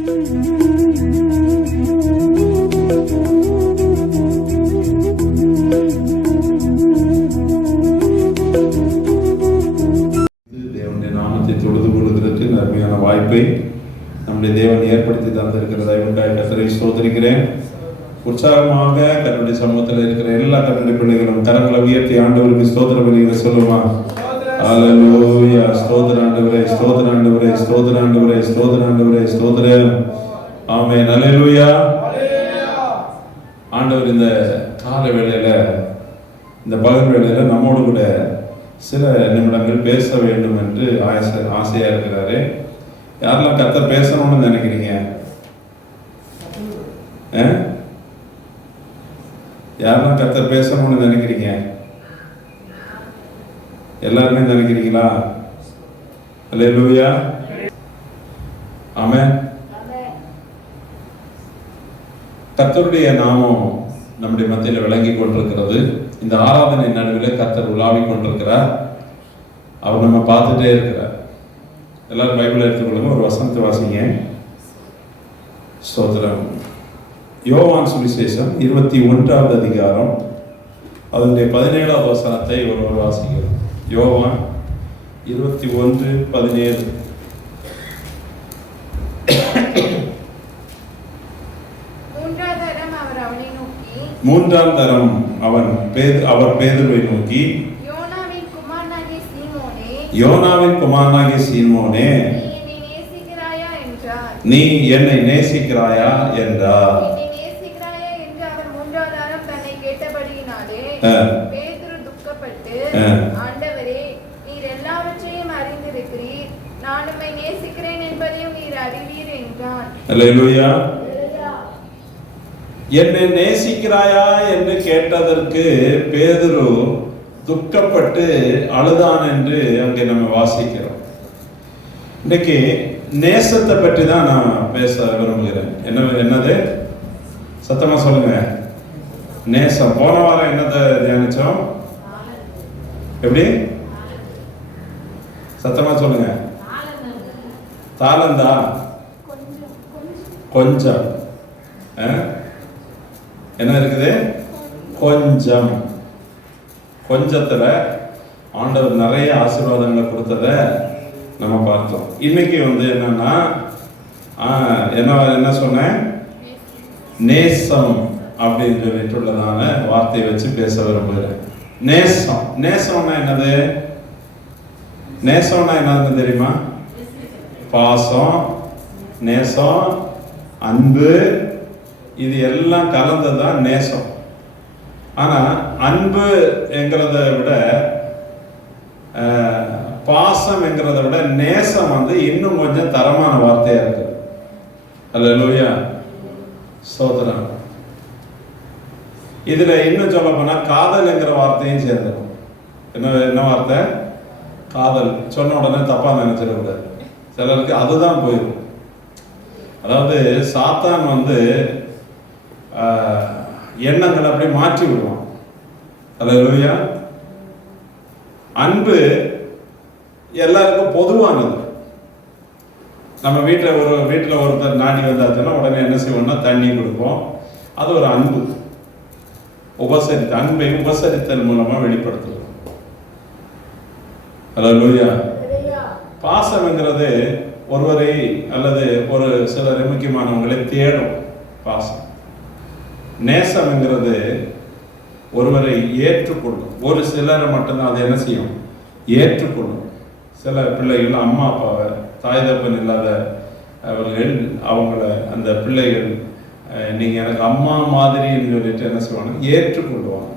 தேவனுடைய நாமத்தை தொழுது கொள்வதற்கு நன்மையான வாய்ப்பை நம்முடைய தேவன் ஏற்படுத்தி தந்திருக்கிறதை உண்டாய் கர்த்தரை ஸ்தோத்திரிக்கிறேன். உற்சாகமாக கர்த்தருடைய சமூகத்தில் இருக்கிற எல்லா கர்த்தருடைய பிள்ளைகளும் கரங்களை உயர்த்தி ஆண்டவருக்கு ஸ்தோத்திர பலிகளை சொல்லுமா. ஹல்லேலூயா. ஸ்தோத்திர ஆண்டவரே, ஸ்தோத்திர ஆண்டவரே, ஸ்தோத்திர ஆண்டவரே, ஸ்தோத்திர ஆண்டவரே, ஸ்தோத்திரம். ஆமென். ஹல்லேலூயா. ஆண்டவர் இந்த கால வேளையில, இந்த பகல் வேளையில நம்மோடு கூட சில நிமிடங்கள் பேச வேண்டும் என்று ஆசையா இருக்கிறாரு. யாரெல்லாம் கர்த்தர் பேசணும்னு நினைக்கிறீங்க? யாரெல்லாம் கர்த்தர் பேசணும்னு நினைக்கிறீங்க? எல்லாருமே நினைக்கிறீங்களா? ஹல்லேலூயா. ஆமென். கர்த்தருடைய நாமம் நம்முடைய மத்தியில் விளங்கி கொண்டிருக்கிறது. இந்த ஆராதனை நடுவில் கர்த்தர் உலாவிக் கொண்டிருக்கிறார். அவர் நம்ம பார்த்துட்டே இருக்கிறார். எல்லாரும் பைபிள் எடுத்துக்கொள்ளுங்க, ஒரு வசனத்தை வாசிங்க. ஸ்தோத்திரம். யோவான் சுவிசேஷம் 21வது அதிகாரம் அதனுடைய 17வது வசனத்தை ஒருவர் வாசிக்கிறோம். யோவான் 21:17. மூன்றாம் தரம் அவர் பேதுருவை நோக்கி, யோனாவின் குமாரனாகிய சீமோனே, நீ என்னை நேசிக்கிறாயா என்றார். ஆண்டவரே, நீர் எல்லாவற்றையும் அறிந்திருக்கிறீர், நான் உம்மை நேசிக்கிறேன் என்பதையும் நீர் அறிவீர் என்றான். அல்லேலூயா. என்னை நேசிக்கிறாயா என்று கேட்டதற்கு பேதுரு துக்கப்பட்டு அழுதான் என்று அங்கே நம்ம வாசிக்கிறோம். இன்னைக்கு நேசத்தை பற்றி தான் நான் பேச விரும்புகிறேன். என்னது? சத்தமா சொல்லுங்க. நேசம். போன வாரம் என்னதை தியானிச்சோம்? எப்படி? சத்தமா சொல்லுங்க. தாளந்தா? கொஞ்சம். என்ன இருக்குது? கொஞ்சம். கொஞ்சத்துல ஆண்டவர் நிறைய ஆசீர்வாதங்களை கொடுத்தத நம்ம பார்த்தோம். இன்னைக்கு என்னன்னா என்ன சொன்னேன்? நேசம் அப்படின்னு சொல்லிட்டுள்ளதான வார்த்தையை வச்சு பேச விரும்புகிறேன். நேசம். நேசம்னா என்னது? நேசம்னா என்னதுன்னு தெரியுமா? பாசம், நேசம், அன்பு, இது எல்லாம் கலந்ததுதான் நேசம். ஆனா அன்பு என்கிறத விட, பாசம் என்கிறத விட நேசம் இன்னும் கொஞ்சம் தரமான வார்த்தையா இருக்கு. அல்லேலூயா. ஸ்தோத்திரம். இதுல இன்னும் சொல்ல போனா காதல் என்கிற வார்த்தையும் சேர்ந்துடும். என்ன வார்த்தை? காதல். சொன்ன உடனே தப்பா நினைச்சிடக்கூடாது. சிலருக்கு அதுதான் போயிடும். அதாவது சாத்தான் எண்ணங்களை அப்படியே மாற்றி விடுவான். அல்லேலூயா. அன்பு எல்லாருக்கும் பொதுவானது. நம்ம வீட்டில் ஒருத்தர் நாடி வந்தாச்சுன்னா உடனே என்ன செய்வோம்னா தண்ணி கொடுப்போம். அது ஒரு அன்பு. அன்பை உபசரித்தல் மூலமா வெளிப்படுத்துவோம். அல்லேலூயா. பாசம் என்கிறது ஒருவரை அல்லது ஒரு சிலர் முக்கியமானவங்களை தேடும் பாசம். நேசம் என்கிறது ஒருவரை ஏற்றுக்கொள்ளும். ஒரு சிலரை மட்டும்தான் அது என்ன செய்யும்? ஏற்றுக்கொள்ளும். சில பிள்ளைகள் அம்மா அப்பாவை, தாய் தகப்பன் இல்லாத அவங்கள அந்த பிள்ளைகள் நீங்க எனக்கு அம்மா மாதிரின்னு சொல்லிட்டு என்ன செய்வாங்க? ஏற்றுக்கொள்வாங்க.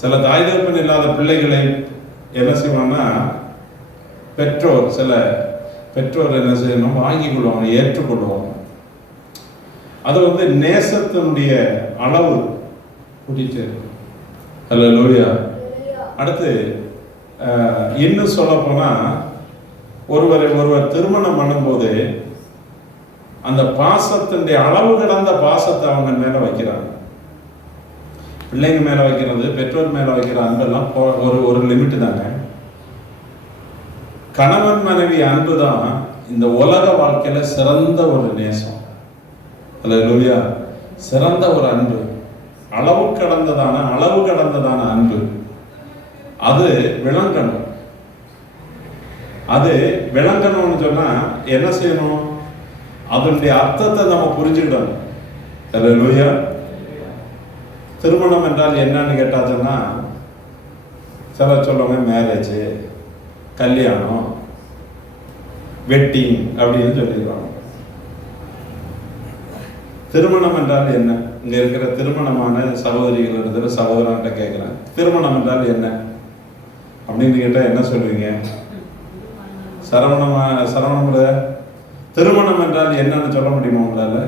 சில தாய் தகப்பன் இல்லாத பிள்ளைகளை என்ன செய்வாங்கன்னா சில பெற்றோர் என்ன செய்யணும்? வாங்கிக் கொள்வாங்க, ஏற்றுக்கொள்வாங்க. அது நேசத்தினுடைய அளவு கூட்டிட்டு இருக்கும். அல்லேலூயா. அடுத்து இன்னும் சொல்ல போனா ஒருவர் திருமணம் பண்ணும்போது அந்த பாசத்தினுடைய அளவு கடந்த பாசத்தை அவங்க மேல வைக்கிறாங்க. பிள்ளைங்க மேல வைக்கிறது, பெற்றோர் மேல வைக்கிற அன்பெல்லாம் ஒரு லிமிட் தாங்க. கணவன் மனைவி அன்பு தான் இந்த உலக வாழ்க்கையில சிறந்த ஒரு நேசம், அல்லேலூயா, சிறந்த ஒரு அன்பு, அளவு கடந்ததான அன்பு. அது விளங்கணும். அது விளங்கணும்னு சொன்னா என்ன செய்யணும்? அதனுடைய அர்த்தத்தை நம்ம புரிஞ்சுக்கிடணும். அல்லேலூயா. திருமணம் என்றால் என்னன்னு கேட்டாச்சுன்னா சிலர் சொல்லுவாங்க மேரேஜ், கல்யாணம், வெட்டிங் அப்படின்னு சொல்லிடுவாங்க. திருமணம் என்றால் என்ன? இங்க இருக்கிற திருமணமான சகோதரிகள் இடத்துல சகோதரன்கிட்ட கேட்கிறேன், திருமணம் என்றால் என்ன அப்படின்னு கேட்டா என்ன சொல்லுவீங்க? சரவணம் திருமணம் என்றால் என்னன்னு சொல்ல முடியுமா உங்களால?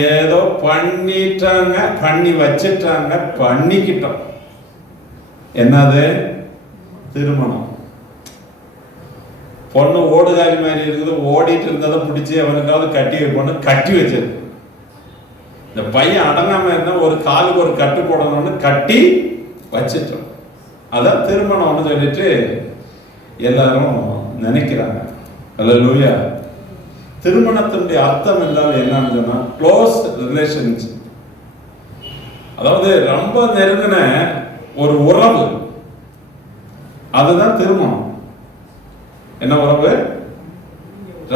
ஏதோ பண்ணிட்டாங்க, பண்ணி வச்சிட்டாங்க, பண்ணிக்கிட்டோம். என்னது திருமணம்? பொண்ணு ஓடுகாலி மாதிரி இருக்குது, ஓடிட்டு இருந்ததை பிடிச்சி அவனுக்காவது கட்டி வைப்போன்னு கட்டி வச்சது. இந்த பையன் அடங்காம இருந்தா ஒரு காலுக்கு ஒரு கட்டு போடணும்னு கட்டி வச்சிட்டோம். அதான் திருமணம்னு சொல்லிட்டு எல்லாரும் நினைக்கிறாங்க. அல்லேலூயா. திருமணத்தினுடைய அர்த்தம் என்றால் என்னன்னு சொன்னா க்ளோஸ் ரிலேஷன்ஷிப், அதாவது ரொம்ப நெருங்கின ஒரு உறவு. அதுதான் திருமணம். என்ன உறவு?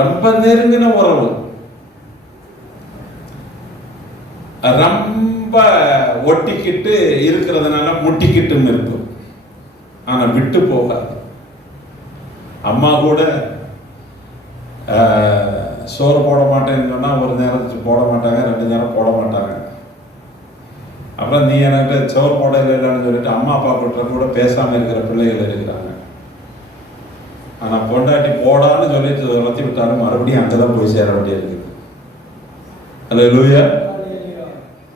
ரொம்ப நெருங்கின உறவு. ரொம்ப ஒட்டிக்கிட்டு இருக்கிறதுனால முட்டிக்கிட்டும் இருக்கும், ஆனா விட்டு போகாது. அம்மா கூட சோறு போட மாட்டேன்னு சொன்னா ஒரு நேரத்துக்கு போட மாட்டாங்க, 2 நேரம் போட மாட்டாங்க. அப்புறம் நீ எனக்கு சோறு போட இல்லைன்னு சொல்லிட்டு அம்மா அப்பா கிட்ட கூட பேசாம இருக்கிற பிள்ளைகள் இருக்கிறாங்க. ஆனா பொண்டாட்டி போடான்னு சொல்லிட்டு வளர்த்தி விட்டாலும் மறுபடியும் அங்கதான் போய் சேர வேண்டிய இருக்குது. அல்லேலூயா.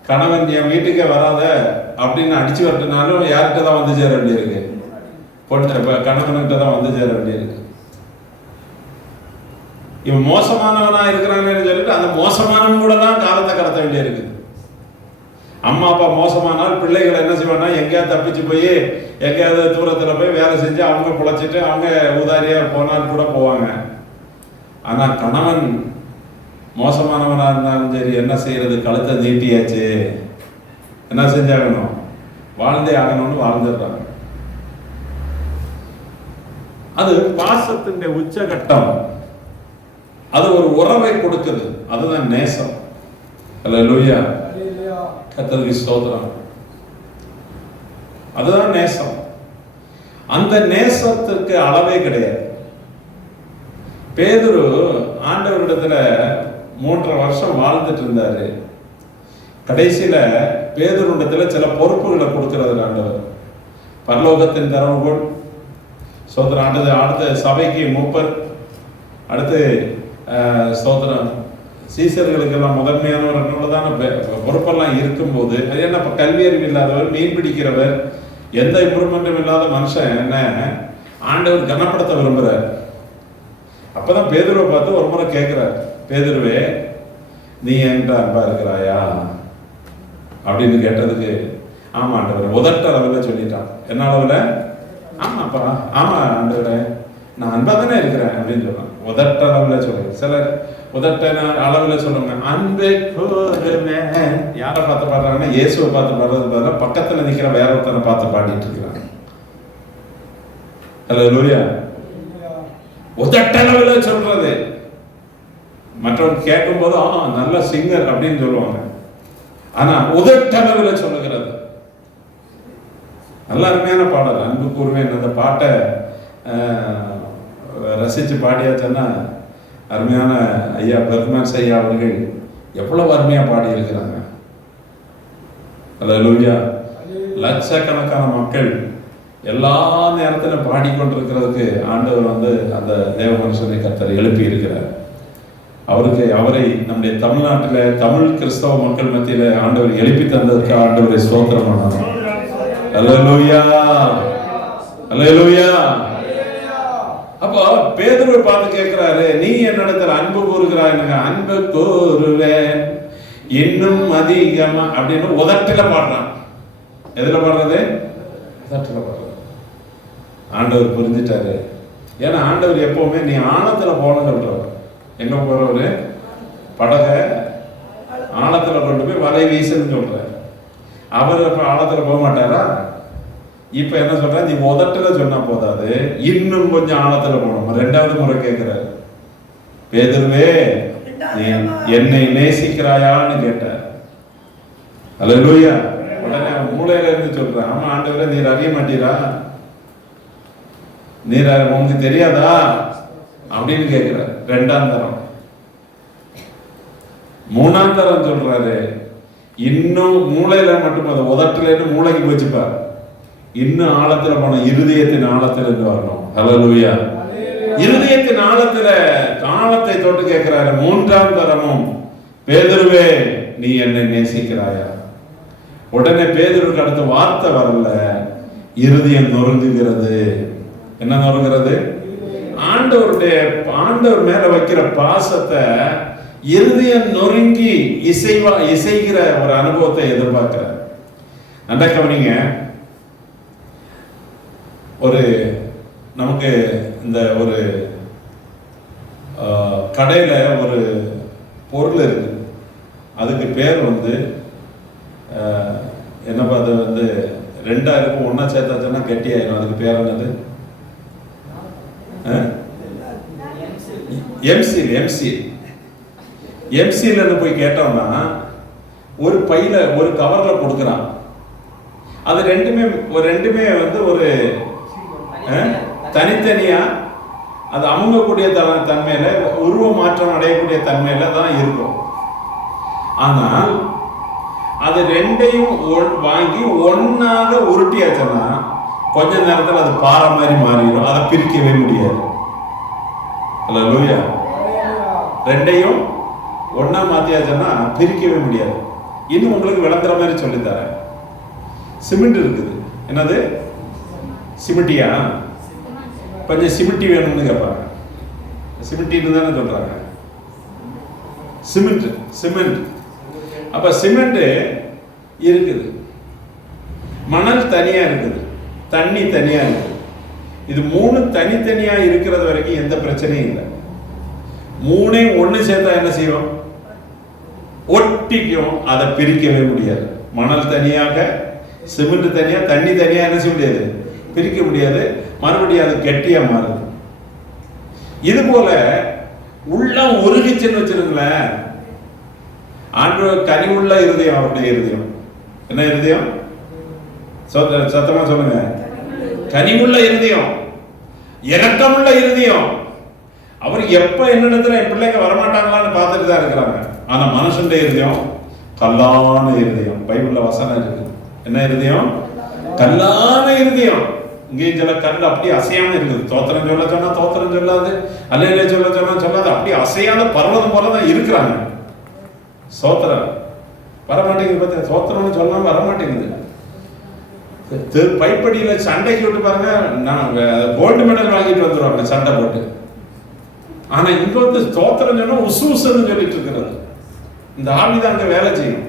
கணவன் என் வீட்டுக்கே வராத அப்படின்னு அடிச்சு வரட்டுனாலும் யார்கிட்ட தான் வந்து சேர வேண்டியிருக்கு? கணவன்கிட்ட தான் வந்து சேர வேண்டியிருக்கு. இவன் மோசமானவனா இருக்கிறான்னு சொல்லிட்டு அந்த மோசமானவன் கூட தான் காலத்தை கடத்த வேண்டியிருக்கு. அம்மா அப்பா மோசமானால் பிள்ளைகள் என்ன செய்வானா, எங்கேயாவது தப்பிச்சு போய் எங்கேயாவது தூரத்துல போய் வேலை செஞ்சு அவங்க பிழைச்சிட்டு அவங்க உதாரியா போனால் கூட போவாங்க. ஆனா கணவன் மோசமானவனா இருந்தாலும் சரி, என்ன செய்யறது, கழுத்தை நீட்டியாச்சு, என்ன செஞ்சாகணும், வாழ்ந்தே ஆகணும்னு வாழ்ந்துடுறாங்க. அது பாசத்தினுடைய உச்சகட்டம். அது ஒரு உறவை கொடுக்குது, அதுதான் நேசம். அல்லேலூயா. கர்த்தருக்கு ஸ்தோத்திரம். அதுதான் நேசம். அந்த நேசத்துக்கு அளவே கிடையாது. பேதுரு ஆண்டவரிடத்துல 3.5 வருஷம் வாழ்ந்துட்டு இருந்தாரு. கடைசியில பேதுருவிடத்துல சில பொறுப்புகளை கொடுக்கிறது ஆண்டவர். பரலோகத்தின் திறவுகோல், ஸ்தோத்திரம். அடுத்த சபைக்கு மூப்பர், அடுத்து ஸ்தோத்திரம் சீசர்களுக்கெல்லாம் முதன்மையானவர் தான பொறுப்பெல்லாம் இருக்கும்போது, அது என்ன கல்வி அறிவு இல்லாதவர், மீன் பிடிக்கிறவர், எந்த இம்ப்ரூவ்மெண்ட்டும் இல்லாத மனுஷன் என்ன ஆண்டவர் கனப்படுத்த விரும்புறார். அப்பதான் பேதுருவை பார்த்து ஒரு முறை கேட்கிறார், பேதுருவே நீ என்கிட்ட அன்பா இருக்கிறாயா அப்படின்னு கேட்டதுக்கு ஆமா ஆண்டவர் உதட்ட அளவில் சொல்லிட்டான். என்ன அளவில்? ஆமாப்பா, ஆமா ஆண்டவரே நான் அன்பா தானே இருக்கிறேன் அப்படின்னு சொல்றான். உதட்ட அளவில் சொல்லுங்க. சிலர் உதட்ட அளவில் சொல்லுங்க, அன்பை கூறுவேன். யாரை பார்த்து பாடுறாங்கன்னா இயேசுவை பார்த்து பாடுறது பதிலாக பக்கத்துல நிக்கிற வேற ஒருத்தனை பார்த்து பாடிட்டு இருக்கிறாங்க. அல்லேலூயா. உதட்டளவில் சொல்றது. மற்றவங்க கேட்கும் போது நல்ல சிங்கர் அப்படின்னு சொல்லுவாங்க. ஆனா உதட்டளவில் சொல்லுகிறது நல்ல அருமையான பாடல். அன்பு கூறுவேன் அந்த பாட்டை ரசிச்சு பாடியாச்சுன்னா அருமையான ஐயா பெர்மான்ஸ் ஐயா அவர்கள் எவ்வளவு அருமையா பாடி இருக்கிறாங்க. அல்லேலூயா. லட்சக்கணக்கான மக்கள் எல்லா நேரத்திலும் பாடிக்கொண்டிருக்கிறதுக்கு ஆண்டவர் அந்த தேவ மனுஷனை கர்த்தர் எழுப்பி இருக்கிறார். அவரை நம்முடைய தமிழ்நாட்டில் தமிழ் கிறிஸ்தவ மக்கள் மத்தியில ஆண்டவர் எழுப்பி தந்ததற்கு ஆண்டவரை ஸ்தோத்திரம் பண்ணணும். அல்லேலூயா, அல்லேலூயா. அப்போ பேதுருவை பார்த்து கேட்கிறாரு, நீ என்னிடத்துல அன்பு கூறுகிறாய். அன்பு கூறுவேன் இன்னும் அதிகமா அப்படின்னு உதட்டில பாடுறான். எதுல பாடுறது? உதட்டில பாடுறது. ஆண்டவர் புரிஞ்சிட்டாரு, ஏன்னா ஆண்டவர் எப்பவுமே நீ ஆழத்துல போகணும்னு சொல்றவர். எங்க போறவரு? படகை ஆழத்துல கொண்டு போய் வலை வீசுன்னு சொல்றாரு. அவர் இப்ப ஆழத்துல போக மாட்டாரா? இப்ப என்ன சொல்ற, நீ உதட்டுல சொன்னா போதாது, இன்னும் கொஞ்சம் ஆழத்துல போகணும். ரெண்டாவது முறை கேட்கிறாரு, பேதுருவே நீ என்னை நேசிக்கிறாயான்னு கேட்டார். அல்லேலூயா. உடனே மூளையில இருந்து சொல்றான், ஆமா ஆண்டவரே நீர் அறிய மாட்டீரா, நீர் உங்களுக்கு தெரியாதா அப்படின்னு கேட்கிறார். ரெண்டாம் தரம். மூணாம் தரம் சொல்றாரு, இன்னும் மூளையில மட்டும் அது உதட்டுல இருந்து மூளைக்கு போச்சுப்பார், இன்னும் ஆழத்துல போன இருதயத்தின் ஆழத்துல இருந்து வரணும். ஹல்லேலூயா. இருதயத்தின் ஆழத்துல ஆழத்தை தொட்டு கேட்கிறாரு. மூன்றாம் தரமும், பேதுருவே நீ என்னை நேசிக்கிறாயா? உடனே பேதுருக்கு அடுத்த வார்த்தை வரல, இருதயம் நொறுங்குகிறது. என்ன நொறுங்குறது? ஆண்டவர் மேல வைக்கிற பாசத்தை இருதயம் நொறுங்கி இசைகிற ஒரு அனுபவத்தை எதிர்பார்க்கிறார். நல்லா கவனிங்க. ஒரு நமக்கு இந்த ஒரு கடையில ஒரு பொருள் இருக்கு, அதுக்கு பேர் என்னப்பா, அது ரெண்டா இருக்கும், ஒன்னா சேர்த்தாச்சுன்னா கெட்டியாயிரும். அதுக்கு பேர் என்னது? எம்சில போய் கேட்டோம்னா ஒரு பையில ஒரு கவர்ல கொடுக்குறான். அது ரெண்டுமே ஒரு தனித்தனியா அது அமுங்கக்கூடிய தன்மையில, உருவ மாற்றம் அடையக்கூடிய தன்மையில தான் இருக்கும். ஆனால் அது ரெண்டையும் வாங்கி ஒன்னாக உருட்டியாச்சுன்னா கொஞ்ச நேரத்தில் அது பாறை மாதிரி மாறிடும். அதை பிரிக்கவே முடியாது. அல்லேலூயா. ரெண்டையும் ஒன்னா மாத்தியாச்சுன்னா பிரிக்கவே முடியாது. இன்னும் உங்களுக்கு விளங்குற மாதிரி சொல்லித்தரேன். சிமெண்ட் இருக்குது. என்னது? சிமெண்டியா? கொஞ்சம் சிமெண்டி வேணும்னு கேட்பாங்க. சிமெண்டின்னு தானே சொல்றாங்க. சிமெண்ட். அப்ப சிமெண்ட் இருக்குது, மணல் தனியா இருக்குது, தண்ணி தனியா இருக்குது. இது மூணு தனித்தனியா இருக்கிறது வரைக்கும் எந்த பிரச்சனையும் இல்லை. மூணே ஒண்ணு சேர்த்தா என்ன செய்வோம்? ஒட்டிக்கும். அதை பிரிக்கவே முடியாது. மணல் தனியாக, சிமெண்ட் தனியா, தண்ணி தனியா என்ன செய்ய முடியாது? பிரிக்க முடியாது. மறுபடியும் அது கெட்டியா மாறுது. இது போல உள்ளம் உருகிச்சுன்னு வச்சிருங்களேன். ஆண்டவர் கனிவுள்ள இருதயம் அவருடைய இருதயம். என்ன இருதயம்? சத்தமா சொல்லுங்க. கனிவுள்ள இருதயம், இரக்கமுள்ள இருதயம். அவர் எப்ப என்னிடத்துல என் பிள்ளைங்க வரமாட்டாங்களான்னு பார்த்துட்டு தான் இருக்கிறாங்க. ஆனா மனுஷன் இருதயம் கல்லான இருதயம். பைபிள்ல வசனம் இருக்கு. என்ன இருதயம்? கல்லான இருதயம். இங்கே சில கல் அப்படியே அசையாம இருக்குது. தோத்திரம் சொல்ல சொன்னா தோத்திரம் சொல்லாது, அல்லேலூயா சொல்ல சொன்னா சொல்லாது. அப்படியே அசையாத பர்வதம் போலதான் இருக்கிறாங்க. சோத்திரம் வரமாட்டேங்குது. பார்த்தீங்க, சோத்திரம்னு சொல்லாம வரமாட்டேங்குது. பைப்படியில சண்டைக்கு விட்டு பாருங்க, நான் கோல்டு மெடல் வாங்கிட்டு வந்துடுவாங்க சண்டை போட்டு. ஆனா இங்க ஸ்தோத்திரம் சொன்னா உசுன்னு சொல்லிட்டு இருக்கிறது. இந்த ஆவிதான் அங்க வேலை செய்யும்.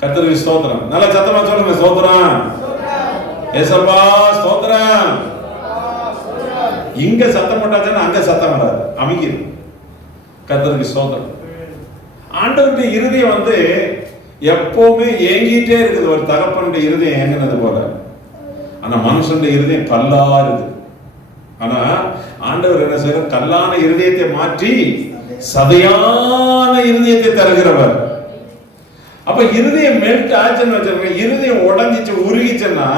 கர்த்தருக்கு ஸ்தோத்திரம். நல்ல சத்தமா சொல்லுங்க, ஸ்தோத்திரம். ஏசப்பா ஸ்தோத்திரம். இங்க சத்தம் போட்டாச்சுன்னா அங்க சத்தம் வராது, அமைக்குது. கர்த்தருக்கு ஸ்தோத்திரம். ஆண்டவருடைய இருதயம் எப்பவுமே ஏங்கிட்டே இருக்குது. ஒரு தகப்பனுடைய இருதயம் ஏங்கினது போல. ஆனா மனுஷனுடைய இருதயம் கல்லா இருக்குது. ஆனா ஆண்டவர் என்ன செய்யற? கல்லான இருதயத்தை மாற்றி சதையான இருதயத்தை தருகிறவர். அப்ப இருதயம் மெல்ட் ஆச்சுன்னு வச்சிருக்க, இருதயம் உடஞ்சிச்சு உருகிச்சுன்னா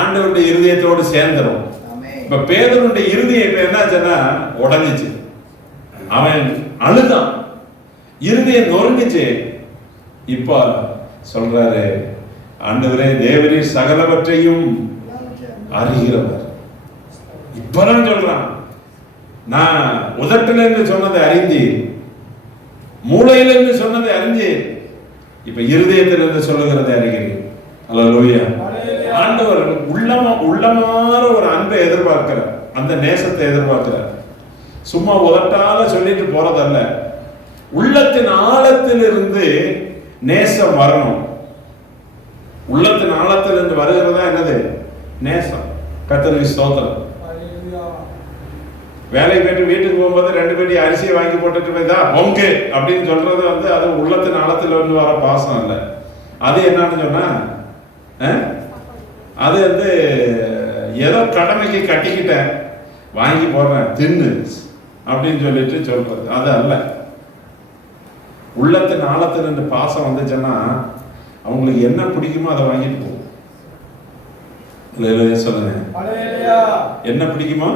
ஆண்டவருடைய இருதயத்தோடு சேர்ந்துடும். இப்ப பேதுருடைய இருதயம் இப்ப என்னாச்சுன்னா உடஞ்சிச்சு. அவன் அழுதான், இருதயம் நொறுங்குச்சு. இப்ப சொல்றாரு, ஆண்டவரே தேவரீர் சகலவற்றையும் அறிகிறவர். இப்பதான் சொல்றான், நான் உதட்டில இருந்து சொன்னதை அறிந்து, மூளையில இருந்து சொன்னதை அறிஞ்சு, இப்ப இருதயத்திலிருந்து சொல்லுகிறதை அறிகிறேன். அல்லேலூயா. ஆண்டவர் உள்ளமாற ஒரு அன்பை எதிர்பார்க்கிறார், அந்த நேசத்தை எதிர்பார்க்கிறார். சும்மா உதட்டால சொல்லிட்டு போறதல்ல, உள்ளத்தின் ஆழத்திலிருந்து நேசம் வரணும். உள்ளத்தின் ஆழத்திலிருந்து வருகிறதா என்னது? நேசம். கர்த்தருக்கு ஸ்தோத்திரம். வேலை போயிட்டு வீட்டுக்கு போகும்போது 2 பேட்டி அரிசியை வாங்கி போட்டுட்டு போய்தா பொங்கு அப்படின்னு சொல்றது வந்து அது உள்ளத்தின் ஆழத்துல வந்து வர பாசம் இல்லை. அது என்னன்னு சொன்னா அது வந்து ஏதோ கடமைக்கு கட்டிக்கிட்டேன் வாங்கி போடுறேன் தின்னு அப்படின்னு சொல்லிட்டு சொல்றது அது அல்ல. உள்ளத்தின் ஆழத்துல இருந்து பாசம் வந்துச்சுன்னா அவங்களுக்கு என்ன பிடிக்குமோ அதை வாங்கிட்டு போகும். சொல்லுங்க, என்ன பிடிக்குமோ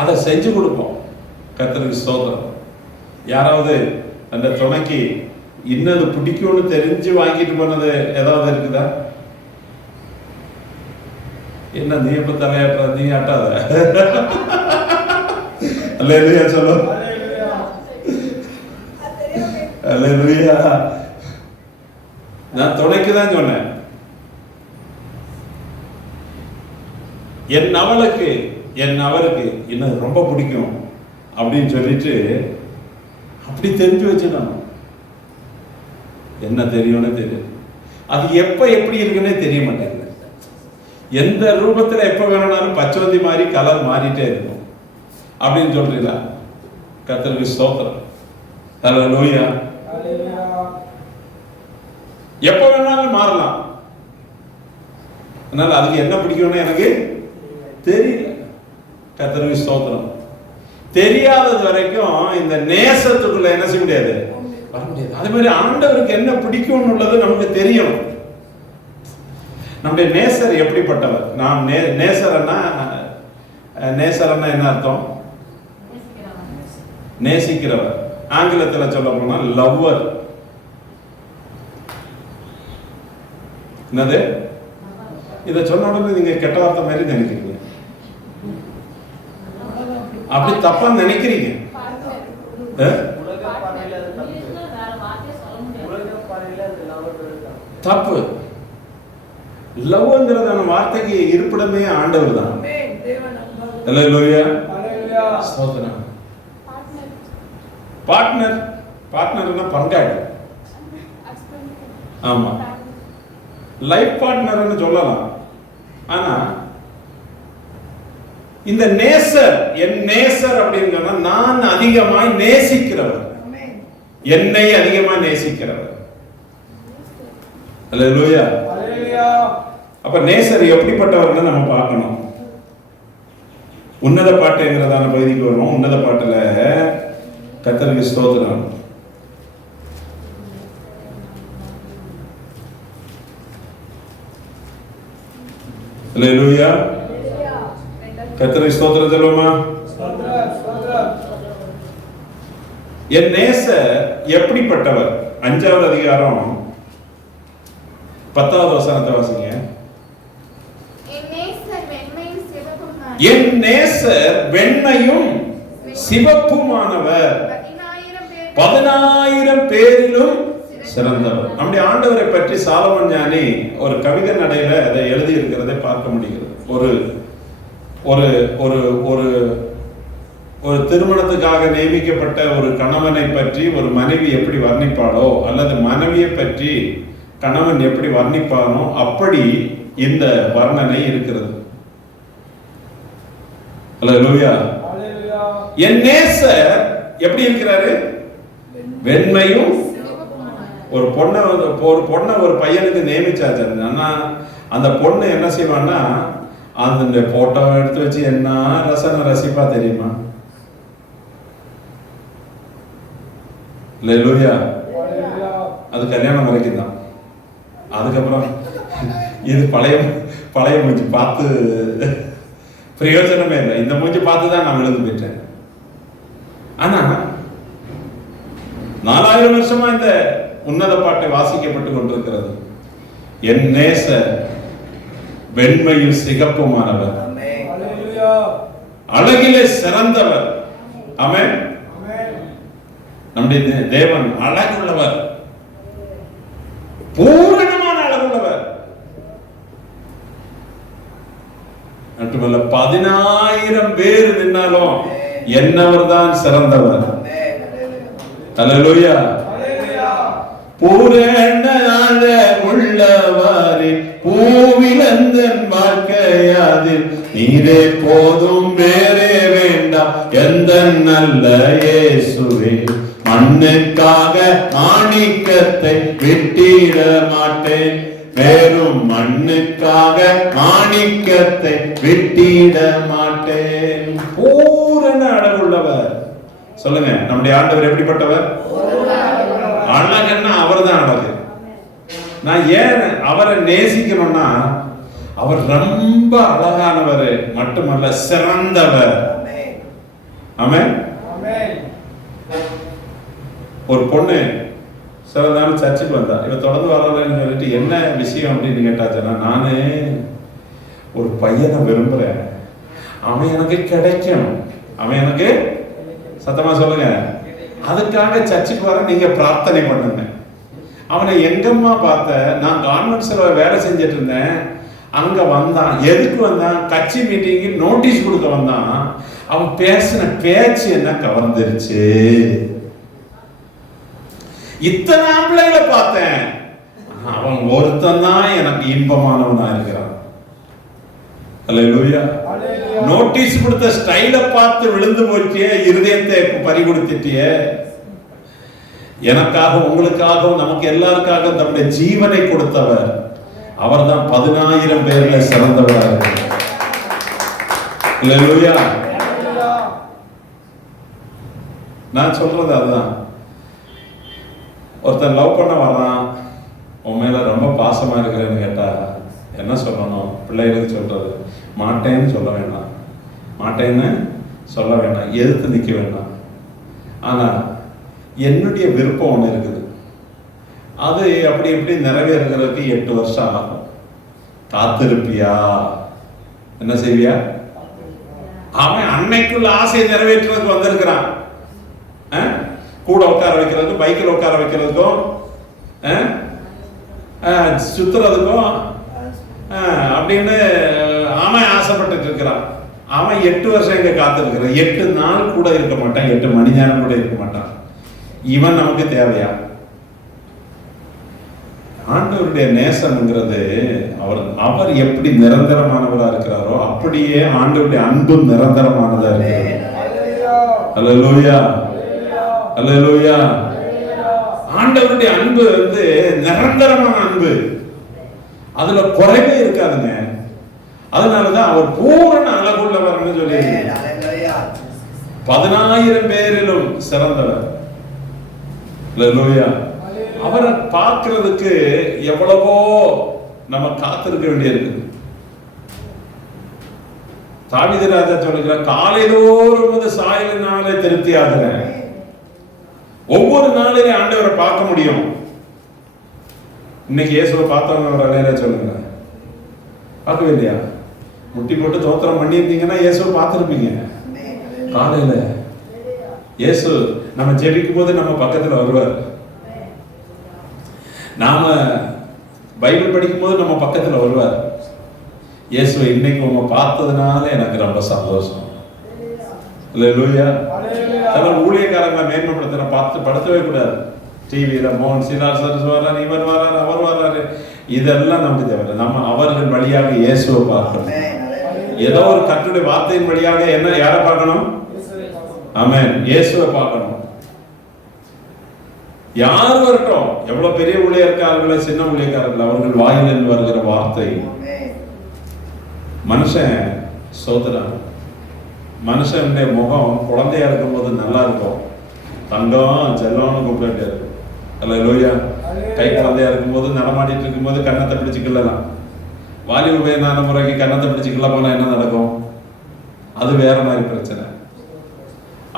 அதை செஞ்சு கொடுப்போம். கர்த்தருக்கு ஸ்தோத்திரம். யாராவது அந்த துணைக்கு இன்னது பிடிக்கும்னு தெரிஞ்சு வாங்கிட்டு போனது ஏதாவது இருக்குதா? என்ன நீ எப்ப தலையாட்டுற? நீ ஆட்டாத. அல்லேலூயா சொல்லு. அல்லேலூயா. நான் துணைக்கு தான் சொன்னேன். என் அவளுக்கு என்ன ரொம்ப பிடிக்கும் அப்படின்னு சொல்லிட்டு அப்படி தெரிஞ்சு வச்சுக்கணும். என்ன தெரியும்னு தெரியும். அது எப்ப எப்படி இருக்குன்னே தெரிய மாட்டேங்குது. எந்த ரூபத்துல எப்ப வேணும்னாலும் பச்சவந்தி மாதிரி கலர் மாறிட்டே இருக்கும் அப்படின்னு சொல்றீங்களா? கர்த்தருக்கு ஸ்தோத்திரம். அல்லேலூயா. எப்ப வேணாலும் மாறலாம். அதனால அதுக்கு என்ன பிடிக்கும்னு எனக்கு தெரியல. கர்த்தருக்கு ஸ்தோத்திரம். தெரியாதது வரைக்கும் இந்த நேசத்துக்குள்ள என்ன செய்ய முடியாது, வர முடியாது. அதே மாதிரி ஆண்டவருக்கு என்ன பிடிக்கும்னு உள்ளது நமக்கு தெரியும். நம்முடைய நேசர் எப்படிப்பட்டவர்? நாம் நேசரன்னா என்ன அர்த்தம்? நேசிக்கிறவர். ஆங்கிலத்தில் சொல்ல போனா லவ்வர். என்னது? இதை சொன்ன உடனே நீங்க கெட்ட வார்த்தை மாதிரி நினைக்கிறீங்க. அப்படி தப்பா நினைக்கிறீங்க. தப்பு. லவ்ங்கிறதான வார்த்தைக்கு இருப்பிடமே ஆண்டவர் தான். அல்லேலூயா. ஸ்தோத்திரம். பார்ட்னர்னா பங்காளி. ஆமா, லைஃப் பார்ட்னர்னு சொல்லலாம். ஆனா இந்த நேசர், என் நேசர் அப்படின்னு சொன்னா நான் அதிகமாய் நேசிக்கிறவர், என்னை அதிகமாக நேசிக்கிறவர். அல்லேலூயா. அப்ப நேசர் எப்படிப்பட்டவர்னு நம்ம பார்க்கணும். உன்னத பாட்டுங்கிறதான பகுதிக்கு வருவோம். உன்னத பாட்டுல கர்த்தருக்கு ஸ்தோத்திரம். அல்லேலூயா. கர்த்தருக்கு ஸ்தோத்திரம் சொல்லுமா. என் நேசர் எப்படிப்பட்டவர்? 5வது அதிகாரம் 10வது வசனத்தை வாசிங்க. என் நேசர் வெண்மையும் சிவப்புமானவர், 10,000 பேரிலும் சிறந்தவர். நம்முடைய ஆண்டவரை பற்றி சாலமோன் ஞானி ஒரு கவிதை நடையில அதை எழுதி இருக்கிறதை பார்க்க முடிகிறது. ஒரு ஒரு ஒரு ஒரு ஒரு திருமணத்துக்காக நியமிக்கப்பட்ட ஒரு கணவனை பற்றி ஒரு மனைவி எப்படி வர்ணிப்பாளோ, அல்லது மனைவியை பற்றி கணவன் எப்படி வர்ணிப்பானோ அப்படி இந்த வர்ணனை இருக்கிறது. அல்லேலூயா. என் நேசர் எப்படி இருக்கிறாரு? வெண்மையும். ஒரு பொண்ணை ஒரு பையனுக்கு நியமிச்சாச்சு. ஆனா அந்த பொண்ணு என்ன செய்வான்னா அந்த போட்டோ எடுத்து வச்சு என்ன ரசிப்பா தெரியுமா? அல்லேலூயா. அது கல்யாணம் வரைக்கும் தான். அதுக்கப்புறம் இது பழைய மூஞ்சி பார்த்து பிரயோஜனமே இல்லை. இந்த மூஞ்சி பார்த்து தான் நான் எழுந்து போயிட்டேன். ஆனா 4000 வருஷமா இந்த உன்னத பாட்டை வாசிக்கப்பட்டு கொண்டிருக்கிறது. என் நேசர் வெண்மையும் சிகப்புமானவர், அழகிலே சிறந்தவர். ஆமென். நம்முடைய தேவன் அழகுள்ளவர், பூரணமான அழகுள்ளவர். மட்டுமல்ல 10,000 பேர் நின்னாலும் என்னவர் தான் சிறந்தவர். அல்லேலூயா. பூரண உள்ளவாரி பூவிலந்தன் வாழ்க்கையாதில் நீரே போதும் வேறே வேண்டாம் எந்த நல்ல இயேசுவே, மண்ணுக்காக மாணிக்கத்தை விட்டிட மாட்டேன். வெறும் மண்ணுக்காக மாணிக்கத்தை விட்டிட மாட்டேன். பூரண அழகுள்ளவர். சொல்லுங்க, நம்முடைய ஆண்டவர் எப்படிப்பட்டவர்? அழகுன்னா அவர் தான் அழகு. நான் ஏன் அவரை நேசிக்கணும்னா, அவர் ரொம்ப அழகானவர் மட்டுமல்ல, சிறந்தவர். ஆமென். ஒரு பொண்ணு சில நாள் சர்ச்சுக்கு வந்தா. இவ தொடர்ந்து வரலன்னு சொல்லிட்டு என்ன விஷயம் அப்படின்னு கேட்டாச்சுன்னா, நானு ஒரு பையனை விரும்புறேன், அவன் எனக்கு கிடைக்கணும், அவன் எனக்கு, சத்தமா சொல்லுங்க, அதுக்காக சர்ச்சுக்கு வர நீங்க பிரார்த்தனை பண்ணுங்க. அவனை எங்கம்மா பார்த்த? நான் கான்வென்ட்ஸ்ல வேலை செஞ்சுட்டு இருந்தேன், அங்க வந்தான். எதுக்கு வந்தான்? கட்சி மீட்டிங்கு நோட்டீஸ் கொடுக்க வந்தான். அவன் பேசின பேச்சு என்ன கவர்ந்துருச்சு. இத்தனை ஆம்பளைகளை பார்த்தேன், அவன் ஒருத்தன் தான் எனக்கு இன்பமானவனா இருக்கிறான். அல்லேலூயா. நோட்டீஸ் கொடுத்த ஸ்டைல பார்த்து விழுந்து போச்சியே, இருதயத்தை பறி கொடுத்துட்டியே. எனக்காக, உங்களுக்காக, நமக்கு எல்லாருக்காக தம்முடைய ஜீவனை கொடுத்தவர் அவர் தான் 10,000 பேர்ல சிறந்தவராக இருக்கிறார். அல்லேலூயா. நான் சொல்றது அதுதான். ஒருத்தன் லவ் பண்ண வர்றான், உன் மேல ரொம்ப பாசமா இருக்கிறேன்னு கேட்டா என்ன சொல்லணும்? பிள்ளைகளுக்கு சொல்றது, மாட்டேன்னு சொல்ல வேண்டாம், மாட்டேன்னு சொல்ல வேண்டாம், எதிர்த்து நிற்க வேண்டாம். ஆனா என்னுடைய விருப்பம் ஒன்று இருக்குது, அது அப்படி இப்படி நிறைவேறுகிறதுக்கு 8 வருஷம் ஆகும். காத்திருப்பியா? என்ன செய்வியா? அவன் அன்னைக்குள்ள ஆசையை நிறைவேற்றுறதுக்கு வந்திருக்கிறான். கூட உட்கார வைக்கிறதுக்கும், பைக்கில் உட்கார வைக்கிறதுக்கும், சுத்துறதுக்கும் அப்படின்னு அவன் ஆசைப்பட்டு இருக்கிறான். அவன் 8 வருஷம் இங்க காத்திருக்கிறான். 8 நாள் கூட இருக்க மாட்டான், 8 மணி நேரம் கூட இருக்க மாட்டான். இவன் நமக்கு தேவையா? ஆண்டவருடைய நேசம்ங்கிறது, அவர் எப்படி நிரந்தரமானவரா இருக்கிறாரோ அப்படியே ஆண்டவருடைய அன்பும் நிரந்தரமானதா இருக்கிறது. அல்லேலூயா, அல்லேலூயா. ஆண்டவருடைய அன்பு நிரந்தரமான அன்பு, அதுல குறைவே இருக்காதுங்க. அதனாலதான் அவர் பூரண அழகுள்ளவர் சொல்லி 10,000 பேரிலும் சிறந்தவர். அல்லேலூயா. அவரை பார்க்கிறதுக்கு எவ்வளவோ நம்ம காத்திருக்க வேண்டியிருக்கு. தாவீது ராஜா சொல்லுகிறார், காலைதோறும் சாயலினாலே திருப்தி ஆகிறேன். ஒவ்வொரு நாளிலே ஆண்டவரை பார்க்க முடியும். இன்னைக்கு இயேசுவை பார்த்தவங்க ஒரு அலையில சொல்லுங்க, பார்க்கவே இல்லையா? முட்டி போட்டு தோத்திரம் பண்ணியிருந்தீங்கன்னா இயேசுவை பார்த்துருப்பீங்க. காலையில இயேசு நம்ம ஜெபிக்கும் போது நம்ம பக்கத்துல வருவார். நாம பைபிள் படிக்கும் போது நம்ம பக்கத்துல வருவார். இயேசுவை இன்னைக்கு உங்க பார்த்ததுனால எனக்கு ரொம்ப சந்தோஷம். அல்லேலூயா. அதெல்லாம் ஊழியக்காரங்களை மேன்மைப்படுத்த பார்த்து படுத்தவே கூடாது. டிவியில மோகன் சீலார் சார் வர்றாரு, இவர் வர்றாரு, அவர் வர்றாரு, இதெல்லாம் நமக்கு தேவை. நம்ம அவர்கள் வழியாக இயேசுவை பார்க்கணும். ஏதோ ஒரு கர்த்தருடைய வார்த்தையின் வழியாக என்ன, யாரை பார்க்கணும்? ஆமென், இயேசுவை பார்க்கணும். யார் வரட்டும், எவ்வளவு பெரிய ஊழியக்காரர்கள், சின்ன ஊழியக்காரர்கள், அவர்கள் வாயிலில் வருகிற வார்த்தை மனுஷன் சோதரன். மனுஷனுடைய முகம் குழந்தையா இருக்கும் போது நல்லா இருக்கும், தங்கம் செல்லம்னு கூப்பிட்டு இருக்கும். அல்லேலூயா. கை குழந்தையா இருக்கும் போது, நடமாடிட்டு இருக்கும் போது கன்னத்தை பிடிச்சு கிள்ளலாம். வாலிப வயதான முறைக்கு கன்னத்தை பிடிச்சு கிள்ள போனா என்ன நடக்கும்? அது வேற மாதிரி பிரச்சனை.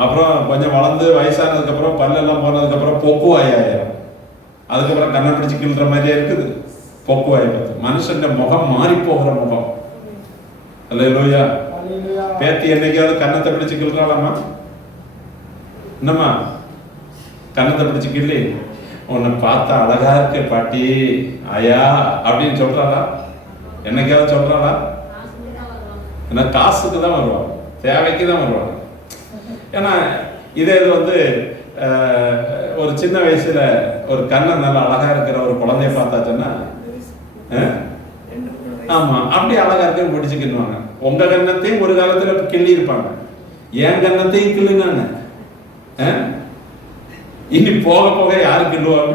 அப்புறம் கொஞ்சம் வளர்ந்து வயசானதுக்கு அப்புறம், பல்லெல்லாம் போனதுக்கு அப்புறம் பொக்குவாய் ஆயிரும். அதுக்கப்புறம் கண்ணை பிடிச்சு கிள்ற மாதிரியே இருக்குது பொக்குவாய். மனுஷன் முகம் மாறி போகிற முகம். அல்லேலூயா. பேத்தி என்னைக்காவது கன்னத்தை பிடிச்சு கிள்றாளாமா? என்னம்மா, கன்னத்தை பிடிச்சு கிள்ளி உன்னை பார்த்தா அழகா இருக்க பாட்டி ஆயா அப்படின்னு சொல்றாளா? என்னைக்காவது சொல்றாளா? ஏன்னா காசுக்கு தான் வருவாங்க, தேவைக்கு தான் வருவாங்க. ஏன்னா இதே இது ஒரு சின்ன வயசுல ஒரு கண்ணை நல்லா அழகா இருக்கிற ஒரு குழந்தைய பார்த்தாச்சுன்னா, ஆமா அப்படி அழகா இருக்க முடிச்சுக்கிடுவாங்க. உங்க கண்ணத்தையும் ஒரு காலத்துல கிள்ளி இருப்பாங்க. ஏன் கன்னத்தையும் கிள்ளுனாங்க. இனி போக போக யாரு கிள்ளுவாங்க?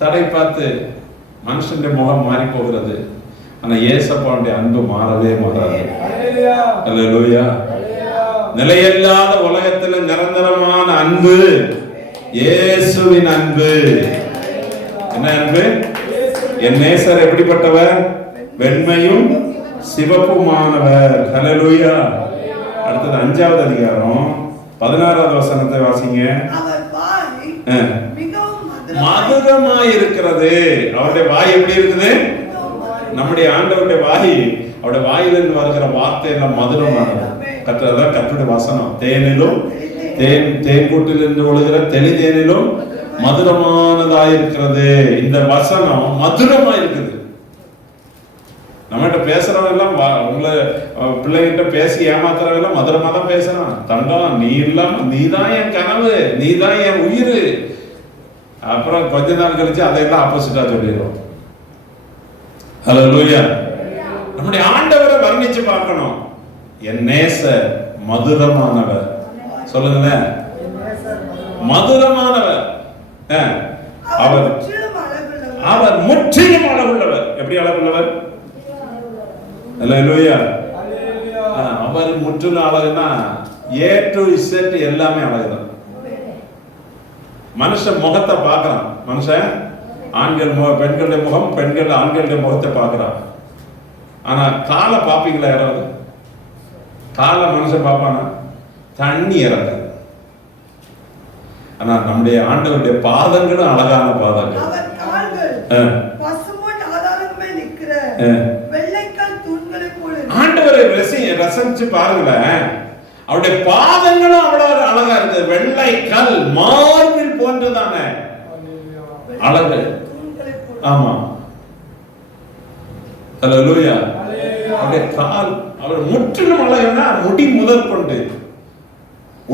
தடை பார்த்து மனுஷனுடைய முகம் மாறி போகிறது. ஆனா ஏசப்பாவுடைய அன்பு மாறவே மாறாது. அல்லேலூயா. நிலையில்லாத உலகத்துல நிரந்தரமான அன்பு இயேசுவின் அன்பு. என்ன அன்பு? என் நேசர் எப்படிப்பட்டவர்? வெண்மையும் சிவப்புமானவர். அல்லேலூயா. அடுத்தது 5வது அதிகாரம் 16வது வசனத்தை வாசிங்க. மதுரமாய் இருக்கிறது. அவருடைய வாய் எப்படி இருக்குது? நம்முடைய ஆண்டவருடைய வாய், அவருடைய வாயிலிருந்து வருகிற வார்த்தை எல்லாம் மதுரமானது. கற்றதான் கற்றுடைய வசனம். தேனிலும் தேன் கூட்டிலிருந்து ஒழுகிற தெளி தேனிலும் மதுரமானதாயிருக்கிறது. இந்த வசனம் மதுரமா இருக்குது. நம்மகிட்ட பேசுறவங்க எல்லாம் உங்களை பிள்ளைகிட்ட பேசி ஏமாத்துறவங்க எல்லாம் மதுரமா தான் பேசுறான். தங்கம், நீ இல்லாம நீதான் என் கனவு, நீதான் என் உயிர். அப்புறம் கொஞ்ச நாள் கழிச்சு அதையெல்லாம் ஆப்போசிட்டா சொல்லிடுறோம். ஹல்லேலூயா. நம்முடைய ஆண்டவரை வர்ணிச்சு பார்க்கணும். என் நேசர் மதுரமானவர். சொல்லுங்களேன், மதுரமானவர். அவர் முற்றிலும் அழகுள்ளவர். எப்படி அழகுள்ளவர்? அல்லேலூயா. அவர் முற்றிலும் அழகுனா A to Z எல்லாமே அழகுதான். மனுஷன் முகத்தை பார்க்கறான். மனுஷன் ஆண்கள் பெண்களுடைய முகம், பெண்கள் ஆண்களுடைய முகத்தை பார்க்கறான். ஆனா காலை பாப்பீங்களா யாராவது? காலை மனுஷன் பார்ப்பானா? தண்ணி இறங்கு. ஆனா நம்முடைய ஆண்டவருடைய பாதங்களும் அழகான பாதங்கள். ஆண்டவரை ரசிச்சு பாருங்களேன். அவருடைய பாதங்களும் அவ்வளவு அழகா இருக்கு. வெள்ளை கல் மார்பில் போன்றதான அழகு. ஆமா. ஹல்லேலூயா. அவருடைய கால், அவர் முற்றிலும் அழகுன்னா முடி முதல் கொண்டு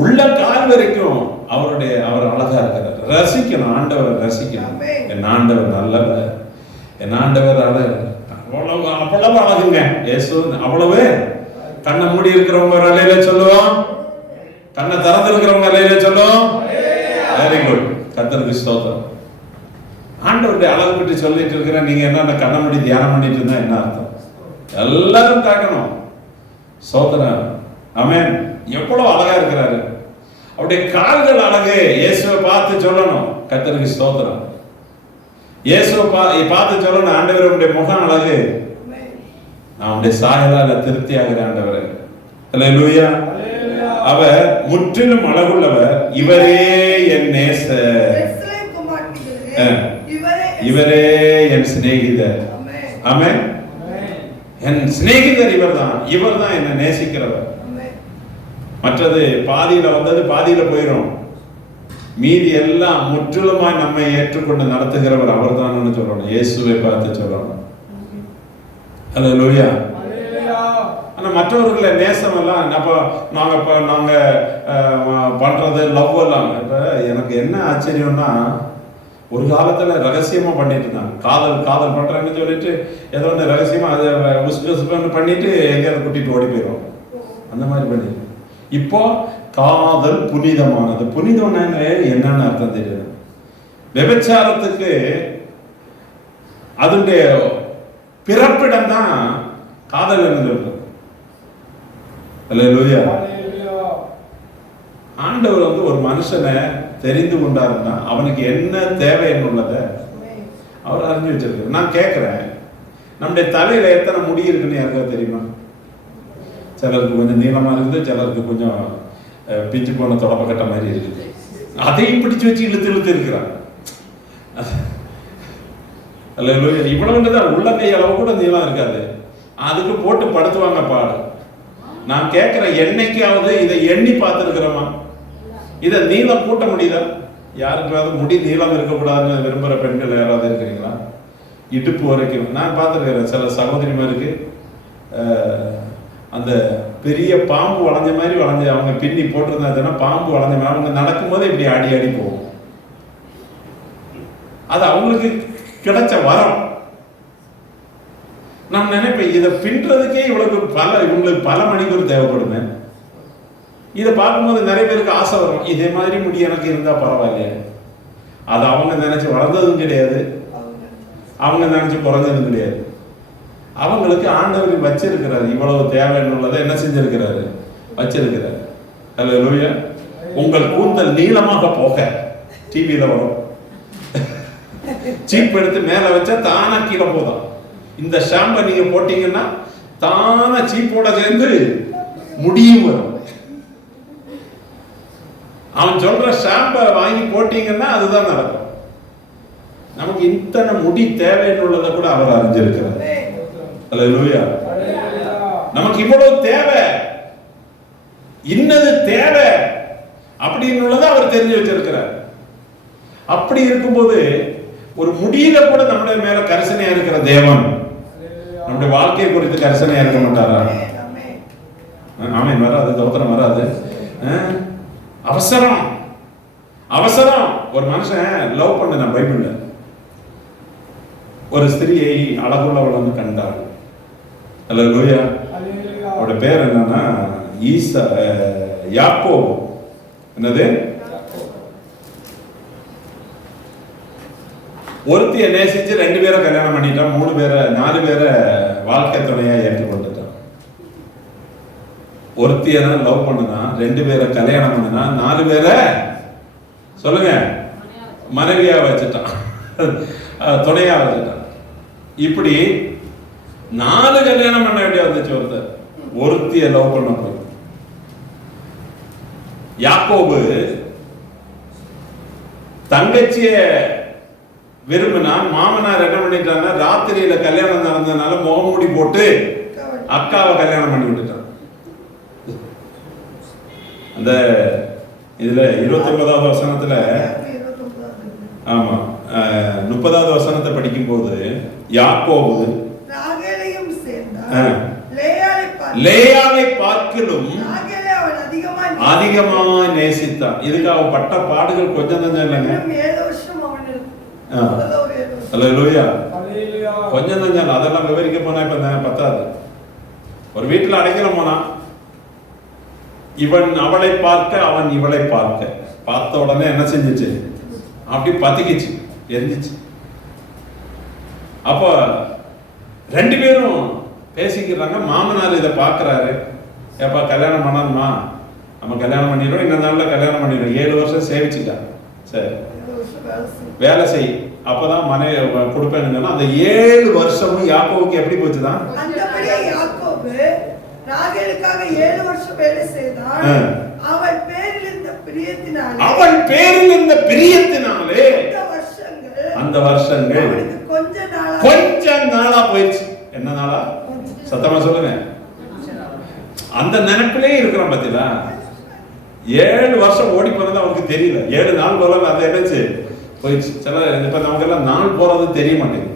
உள்ள கால் வரைக்கும் அவர் அழகா இருக்கிறார். ரசிக்கணும், ஆண்டவரை ரசிக்கணும். என் ஆண்டவர் நல்லவர், என் ஆண்டவர் அவ்வளவு அழகுங்க. இயேசு அவ்வளவு. கண்ணை மூடி இருக்கிறவங்க அலையில சொல்லுவோம், கண்ணை திறந்து இருக்கிறவங்க அலையில சொல்லுவோம். Very good. கர்த்தருக்கு ஸ்தோத்திரம். ஆண்டவருடைய அழகு பற்றி சொல்லிட்டு இருக்கிற நீங்க என்ன கண்ணை மூடி தியானம் பண்ணிட்டு இருந்தா என்ன அர்த்தம்? எல்லாரும் பார்க்கணும். சோதரன் ஆமென். எவ்வளவு அழகா இருக்கிறாரு. அவருடைய கால்கள் அழகு. இயேசுவை பார்த்து சொல்லணும் கர்த்தருக்கு ஸ்தோத்திரம். இயேசுவை பார்த்து சொல்லணும் ஆண்டவர் உடைய முகம் அழகு, நான் உடைய சாயலால திருப்தி ஆகிற ஆண்டவர். அல்லேலூயா. அவர் முற்றிலும் அழகுள்ளவர். இவரே என் நேசர், இவரே என் சிநேகிதர். ஆமென். என் சிநேகிதர் இவர்தான். இவர்தான் என்னை நேசிக்கிறவர். மற்றது பாதியில வந்தது பாதியில போயிடும். மீதி எல்லாம் முற்றிலுமாய் நம்மை ஏற்றுக்கொண்டு நடத்துகிறவர் அவர்தான் சொல்லணும். இயேசுவை பார்த்து சொல்லணும். அல்லேலூயா. ஆனா மற்றவர்களை நேசம் எல்லாம் நாங்க பண்றது லவ் எல்லாம். இப்ப எனக்கு என்ன ஆச்சரியம்னா, ஒரு காலத்துல ரகசியமா பண்ணிட்டு இருந்தாங்க. காதல் பண்றாங்கன்னு சொல்லிட்டு ஏதோ வந்து ரகசியமா அதை உசுப்பு பண்ணிட்டு எங்கேயாவது கூட்டிட்டு ஓடி போயிடும். அந்த மாதிரி பண்ணி இப்போ காதல் புனிதமானது. புனிதம் என்னன்னு அர்த்தம் தெரியுது. விபச்சாரத்துக்கு அதனுடைய பிறப்பிடம் தான் காதல் என்று. அல்லேலூயா. ஆண்டவர் வந்து ஒரு மனுஷனை தெரிந்து கொண்டாருன்னா அவனுக்கு என்ன தேவை என்னுள்ளத அவர் அறிஞ்சு வச்சிருக்காரு. நான் கேட்கிறேன், நம்முடைய தலையில எத்தனை முடி இருக்குன்னு யாருக்காவது தெரியுமா? சிலருக்கு கொஞ்சம் நீளமா இருக்குது, சிலருக்கு கொஞ்சம் பிஞ்சு போன தொடப்பக்கட்ட மாதிரி இருக்குது. அதையும் பிடிச்சு வச்சு இழுத்து இருக்கிறான். அல்லேலூயா. இவ்வளவுதான், உள்ளங்கை அளவு கூட நீளம் இருக்காது. அதுக்கு போட்டு படுத்துவாங்க பாடு. நான் கேட்கிறேன், என்னைக்காவது இதை எண்ணி பார்த்துருக்கிறோமா? இதை நீளம் கூட்ட முடியுதா? யாருக்காவது முடி நீளம் இருக்கக்கூடாதுன்னு விரும்புகிற பெண்கள் யாராவது இருக்கிறீங்களா? இடுப்பு வரைக்கும் நான் பார்த்துருக்கிறேன். சில சகோதரிமாருக்கு அந்த பெரிய பாம்பு வளைஞ்ச மாதிரி வளைஞ்ச அவங்க பின்னி போட்டிருந்தாச்சுன்னா பாம்பு வளைஞ்ச மாதிரி அவங்க நடக்கும்போது இப்படி ஆடி ஆடி போகும். அது அவங்களுக்கு கிடைச்ச வரம். நான் நினைப்பேன், இதை பின்றதுக்கே இவங்களுக்கு பல மணிக்கூர் தேவைப்படுமே. இதை பார்க்கும்போது நிறைய பேருக்கு ஆசை வரும், இதே மாதிரி முடி எனக்கு இருந்தா பரவாயில்லையே. அது அவங்க நினைச்சு வளர்ந்ததும் கிடையாது, அவங்க நினைச்சு பிறந்ததும் கிடையாது. அவங்களுக்கு ஆண்டவர் வச்சிருக்கிறாரு, இவ்வளவு தேவைன்னு உள்ளதை என்ன செஞ்சிருக்கிறாரு, வச்சிருக்கிறாரு. அல்லேலூயா. உங்கள் கூந்தல் நீளமாக போக டிவியில வரும், சீப் எடுத்து மேல வச்சா தானா கீழே போதும். இந்த ஷாம்பை நீங்க போட்டீங்கன்னா தானா சீப்போட சேர்ந்து முடியும் வரும். அவன் சொல்ற ஷாம்பை வாங்கி போட்டீங்கன்னா அதுதான் நடக்கும். நமக்கு இத்தனை முடி தேவைன்னு உள்ளதை கூட அவர் அறிஞ்சிருக்கிறார். அல்லேலூயா. நமக்கு இவ்வளவு தேவை, இன்னது தேவை அப்படின்னு உள்ளதை அவர் தெரிஞ்சு வச்சிருக்கிறார். அப்படி இருக்கும்போது ஒரு முடியில கூட நம்முடைய மேல கரிசனையா இருக்கிற தேவன் நம்முடைய வாழ்க்கையை குறித்து கரிசனையா இருக்க மாட்டாரா? ஆமென். வராது, தோத்திரம் வராது. அவசரம் அவசரம். ஒரு மனுஷன் லவ் பண்ண பைபிள்ல ஒரு ஸ்திரியை அழகுள்ளவளன்னு கண்டார். அல்லேலூயா. அவரோட பேர் என்னன்னா யாக்கோபு. என்னது? ஒருத்திய நேசிச்சு 2 பேரை கல்யாணம் பண்ணிட்டான், 3 பேரை 4 பேரை வாழ்க்கை துணையா ஏற்றுக்கொண்டுட்டான். ஒருத்திய தான் லவ் பண்ணுனா, 2 பேரை கல்யாணம் பண்ணுனா, 4 பேரை சொல்லுங்க மனைவியா வச்சுட்டான், துணையா வச்சுட்டான். இப்படி 4 கல்யாணம் பண்ண வேண்டிய வந்துச்சு ஒருத்தர், ஒருத்திய லவ் பண்ண போய். யாக்கோபு தங்கச்சிய விரும்பினா, மாமனார் என்ன பண்ணிட்டாங்க, ராத்திரியில கல்யாணம் நடந்ததுனால முகமூடி போட்டு அக்காவை கல்யாணம் பண்ணி விட்டுட்டான். அந்த இதுல 29வது வசனத்துல, ஆமா 30வது வசனத்தை படிக்கும் போது யாக்கோபு லேயாளை பார்க்கிலும் அதிகமாக நேசித்தான். இதுக்கு அவன் பட்ட பாடுகள் கொஞ்சம் கொஞ்சம் இல்லைங்க. அல்லேலூயா. கொஞ்சம் கொஞ்சம் அதெல்லாம் விவரிக்க போனா இப்ப பத்தாது. ஒரு வீட்டுல அடைக்கலம் போனா, இவன் அவளை பார்க்க, அவன் இவளை பார்க்க, பார்த்த உடனே என்ன செஞ்சிச்சு, அப்படி பத்திக்கிச்சு, எரிஞ்சிச்சு. அப்ப 2 பேரும் பேசிக்கிறாங்க. மாமனார் இதை பாக்குறாரு, ஏப்பா கல்யாணம் பண்ணணுமா, நம்ம கல்யாணம் பண்ணிடுறோம், இந்த நாள்ல கல்யாணம் பண்ணிடுறோம், 7 வருஷம் சேவிச்சுட்டா, சரி வேலை செய், அப்பதான் மனை கொடுப்பேன்னு. அந்த 7 வருஷமும் யாக்கோவுக்கு எப்படி போச்சுதான், ராகேலுக்காக 7 வருஷம் வேலை செய்தான். அவள் பேரில் இருந்த பிரியத்தினாலே அந்த வருஷங்கள் கொஞ்ச நாளா போயிடுச்சு. என்ன நாளா? சத்தமா சொல்லுங்க. அந்த நினைப்பிலே இருக்கிறோம் பாத்தீங்களா? 7 வருஷம் ஓடி போனது அவனுக்கு தெரியல. 7 நாள் போல அது என்னச்சு போயிடுச்சு. சில இப்ப நமக்கெல்லாம் நாள் போறது தெரிய மாட்டேங்குது.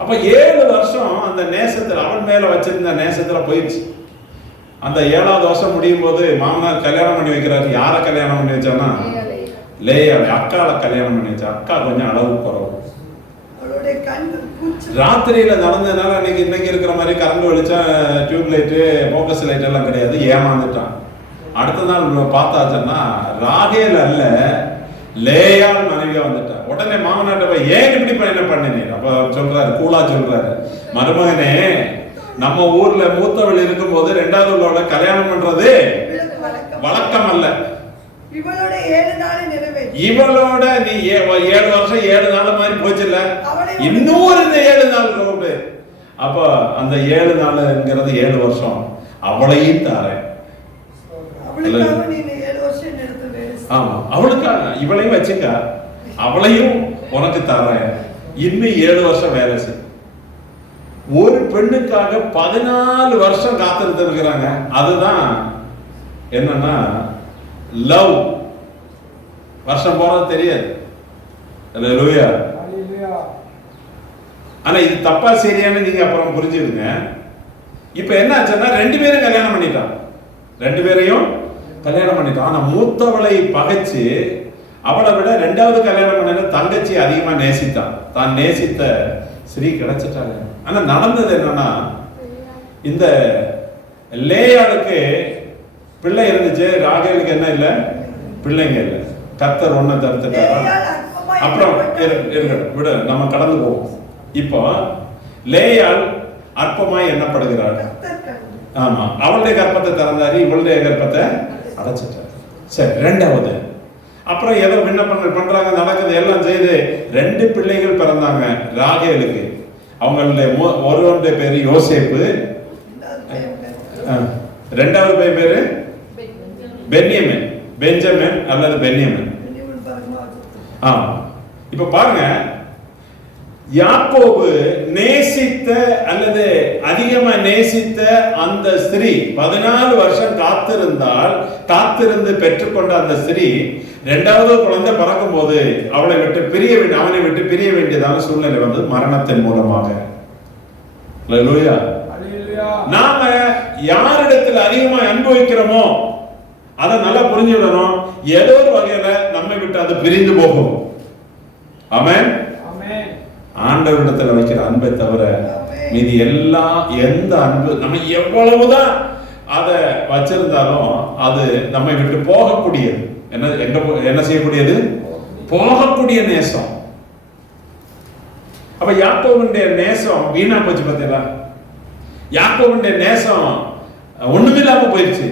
அப்ப 7 வருஷம் அந்த நேசத்துல, அவன் மேல வச்சிருந்த நேசத்துல போயிடுச்சு. அந்த 7வது வருஷம் முடியும் போது மாமனார் கல்யாணம் பண்ணி வைக்கிறாரு. யார கல்யாணம் பண்ணி வச்சானா? லேயாவை, அக்காவை கல்யாணம் பண்ணி வச்சா. அக்கா கொஞ்சம் அளவு குறவு. ராத்திரியில நடந்ததுனால இன்னைக்கு இருக்கிற மாதிரி கரண்ட் வெளிச்சம், டியூப் லைட்டு, போக்கஸ் லைட் எல்லாம் கிடையாது. ஏமாந்துட்டான். அடுத்த நாள் பார்த்தாச்சுன்னா ராகேல் அல்ல, லேயாள் மனைவியா வந்துட்டா. உடனே மாமனாட்ட போய் ஏன் இப்படி என்ன பண்ணினேன்? அப்ப சொல்றாரு, கூலா சொல்றாரு, மருமகனே, நம்ம ஊர்ல மூத்தவள் இருக்கும் போது 2வது உள்ளவளை கல்யாணம் பண்றது வழக்கம் அல்ல. இவளோட நீ 7 வருஷம் 7 நாள் மாதிரி போச்சுல்ல, இன்னொரு 7 நாள் ரோடு. அப்ப அந்த 7 நாள்ங்கிறது 7 வருஷம் அவளையும் தாரேன். ஆமா, அவளுக்காக இவளையும் வச்சுக்க, அவளையும் உனக்கு தரேன், இன்னும் 7 வருஷம் வேலை செய். ஒரு பெண்ணுக்காக 14 வருஷம் காத்திருந்து இருக்கிறாங்க. அதுதான் என்னன்னா லவ். வருஷம் போறது தெரியாது. அல்லேலூயா. ஆனா இது தப்பா சரியானு நீங்க அப்புறம் புரிஞ்சுடுங்க. இப்ப என்ன ஆச்சுன்னா 2 பேரும் கல்யாணம் பண்ணிட்டான். 2 பேரையும் கல்யாணம் பண்ணிட்டான். ஆனா மூத்தவளை பகைச்சு அவளை விட 2வது கல்யாணம் பண்ண தங்கச்சி அதிகமா நேசித்தான். தான் நேசித்த ஸ்ரீ கிடைச்சிட்டாங்க. ஆனா நடந்தது என்னன்னா, இந்த லேயாளுக்கு பிள்ளை இருந்துச்சு, ராகேலுக்கு என்ன இல்லை? பிள்ளைங்க இல்லை. கர்த்தர் ஒன்ன தடுத்துட்டாரா? அப்புறம் விட நம்ம கடந்து போவோம். இப்போ லேயாள் அற்பமாய் எண்ணப்படுகிறாள். ஆமா, அவளுடைய கர்ப்பத்தை திறந்தாரு, இவளுடைய கர்ப்பத்தை அடைச்சிட்டாரு. சரி, ரெண்டாவது அப்புறம் ஏதோ விண்ணப்பங்கள் பண்றாங்க, நடக்குது, எல்லாம் செய்து 2 பிள்ளைகள் பிறந்தாங்க ராகேலுக்கு. அவங்களுடைய ஒருவனுடைய பேரு யோசேப்பு, ரெண்டாவது பேரு பென்யமின், பெஞ்சமின் அல்லது பென்யமின். இப்ப பாருங்க, யாக்கோபு நேசித்த அல்லது அதிகமா நேசித்த அந்த ஸ்திரீ 14 வருஷம் காத்திருந்து பெற்றுக்கொண்ட அந்த ஸ்திரீ 2வது குழந்தை பிறக்கும் போது அவனை விட்டு பிரிய வேண்டியதான சூழ்நிலை வந்தது, மரணத்தின் மூலமாக. அல்லேலூயா. நாம யாரிடத்தில் அதிகமா அனுபவிக்கிறோமோ அதை நல்லா புரிஞ்சுவிடணும். ஏதோ ஒரு வகையில நம்மை விட்டு அது பிரிந்து போகும். ஆமென். ஆண்டவரிடத்துல வைக்கிற அன்பை தவிர மீதி எந்த அன்பு நம்ம எவ்வளவுதான் அதை வச்சிருந்தாலும் அது நம்மை விட்டு போகக்கூடியது. என்ன செய்யக்கூடியது? போகக்கூடிய நேசம். அப்ப யாக்கோபுடைய நேசம் வீணா போச்சு. பார்த்தீங்களா? யாக்கோபுடைய நேசம் ஒண்ணுமில்லாம போயிடுச்சு.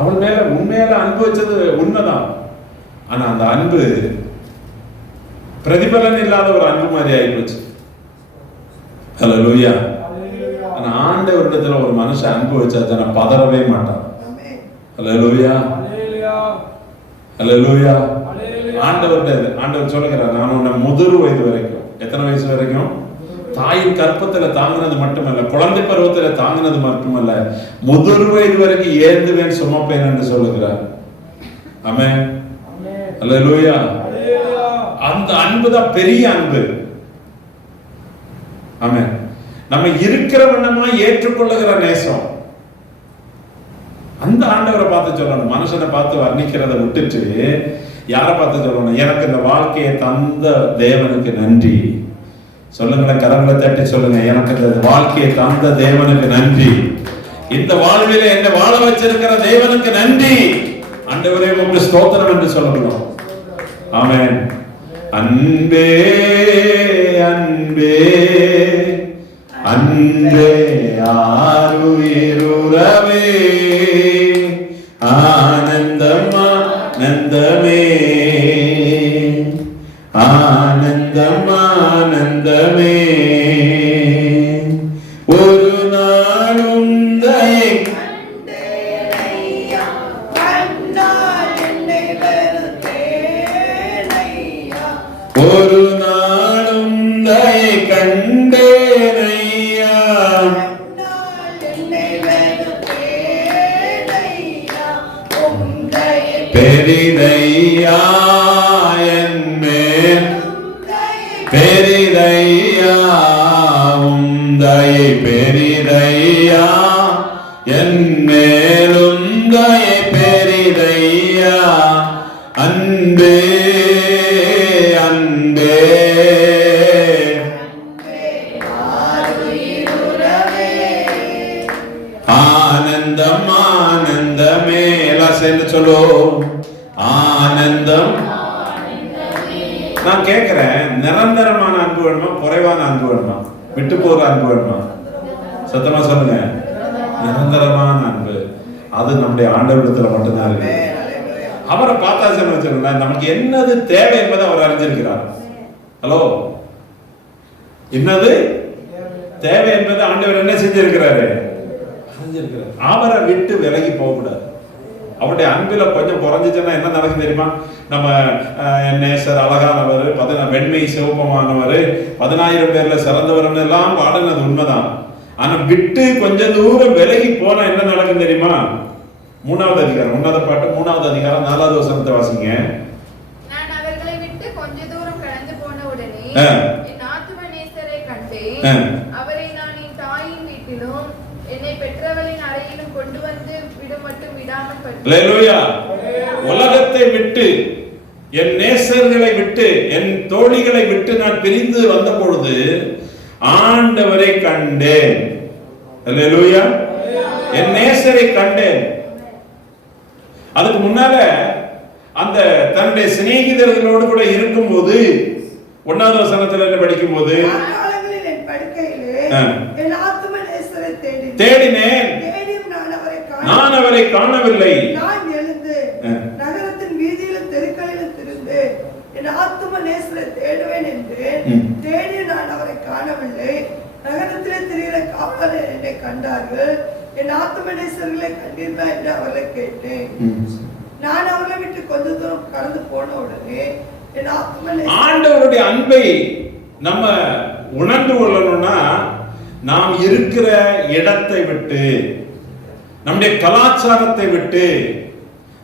அவன் மேல உண்மையில அன்பு வச்சது உண்மைதான். ஆனா அந்த அன்பு பிரதிபலன் இல்லாத ஒரு அன்பு மாதிரி ஆயிப்போச்சு. ஹல்லேலூயா. ஆனா ஆண்டவரிடத்துல ஒரு மனுஷன் அன்பு வச்சாச்சுன்னா பதறவே மாட்டான். ஹல்லேலூயா. ஹல்லேலூயா. ஆண்டவர் சொல்லுகிறார், நான் உன்னை முதிர் வயது வரைக்கும், எத்தனை வயசு வரைக்கும்? தாயின் கற்பத்துல தாங்கினது மட்டுமல்ல, குழந்தை பருவத்துல தாங்கினது மட்டுமல்ல, முதிர் வயது வரைக்கும் ஏந்துவேன் சுமப்பேன் என்று சொல்லுகிறார். ஆமென். அல்லேலூயா. அந்த அன்பு தான் பெரிய அன்பு. ஆமென். நம்ம இருக்கிற வண்ணமா ஏற்றுக்கொள்ளுகிற நேசம். அந்த ஆண்டவரை பார்த்து சொல்லணும். மனுஷனை பார்த்து வர்ணிக்கிறத விட்டுட்டு யாரை பார்த்து சொல்லணும்? எனக்கு இந்த வாழ்க்கையை தந்த தேவனுக்கு நன்றி. சொல்லுங்களேன், கரங்களை தட்டி சொல்லுங்க, எனக்கு இந்த வாழ்க்கையை தந்த தேவனுக்கு நன்றி. இந்த வாழ்வில என்ன வாழ வச்சிருக்கிற தேவனுக்கு நன்றி. ஆண்டவரே உமக்கு ஸ்தோத்திரம் என்று சொல்லணும். ஆமென். அன்பே அன்பே அன்பே ஆருயிருவே ஆனந்தம் ஆனந்தமே ஆனந்தம் ஆனந்தமே ஒரு நாளும் தயை ஒரு நாளும் தயை கண்டேனையா பெரிதையா என் மேல் பெரிதையா உந்தையை பெரிதையா என் மேலும் தயை பெரிதையா அன்பே அன்பே ஆனந்தம் ஆனந்தமே. எல்லாம் சேர்ந்து சொல்லு, ஆனந்தம். நான் கேட்கிறேன், நிரந்தரமான அன்பு வேணுமா, குறைவான அன்பு வேணுமா, விட்டு போற அன்பு வேணுமா? சத்தமா சொல்லுங்க. நிரந்தரமான அன்பு அது நம்முடைய ஆண்டவரிடத்துல மட்டும்தான் இருக்கு. அவரை பார்த்தாச்சுன்னு வச்சுக்கோங்களேன், நமக்கு என்னது தேவை என்பதை அவர் அறிஞ்சிருக்கிறார். ஹலோ, என்னது தேவை என்பதை ஆண்டவர் என்ன செஞ்சிருக்கிறாரு? அறிஞ்சிருக்கிறார். அவரை விட்டு விலகி போகக்கூடாது. அவருடைய அன்பில கொஞ்சம் குறைஞ்சிச்சுன்னா என்ன நடக்கும் தெரியுமா? நம்ம நேசர் அழகானவர், வெண்மை சிவப்பமானவர், 10,000 பேர்ல சிறந்தவர் எல்லாம் பாடுனது உண்மைதான். ஆனா விட்டு கொஞ்சம் தூரம் விலகி போனா என்ன நடக்கும் தெரியுமா? 3வது அதிகாரம், 1வது பாட்டு 3வது அதிகாரம் 4வது வசனத்தை வாசிங்க. நான் அவர்களை விட்டு கொஞ்ச தூரம் கடந்து போன உடனே என் ஆத்தும நேசரை கண்டேன். அவரை நான் என் தாயின் வீட்டிலும் என்னை பெற்றவளின் அறையிலும் கொண்டு வந்து விடமட்டும் விடாமல் பற்றி. அல்லேலூயா. உலகத்தை விட்டு, என் நேசர்களை விட்டு, என் தோழிகளை விட்டு நான் பிரிந்து வந்த பொழுது ஆண்டவரை கண்டேன். அல்லேலூயா. என் நேசரை கண்டேன். அதுக்கு முன்னால அந்த தன்னுடைய சிநேகிதர்களோடு கூட இருக்கும்போது 1வது வசனத்துல படிக்கும் போது தேடினேன், நான் அவரை காணவில்லை. நான் எழுந்து நகரத்தின் வீதியிலும் தெருக்களிலும் திரிந்து என் ஆத்தும நேசரை தேடுவேன் என்று தேடி நான் அவரை காணவில்லை. நகரத்திலே திரிகிற காவலர் என்னை கண்டார்கள். என் ஆத்தும நேசர்களை கண்டீர்களா என்று அவரை கேட்டேன். நான் அவரை விட்டு கொஞ்ச தூரம் கடந்து போன உடனே என் ஆத்தும ஆண்டவருடைய அன்பை நம்ம உணர்ந்து கொள்ளணும்னா நாம் இருக்கிற இடத்தை விட்டு, நம்முடைய கலாச்சாரத்தை விட்டு,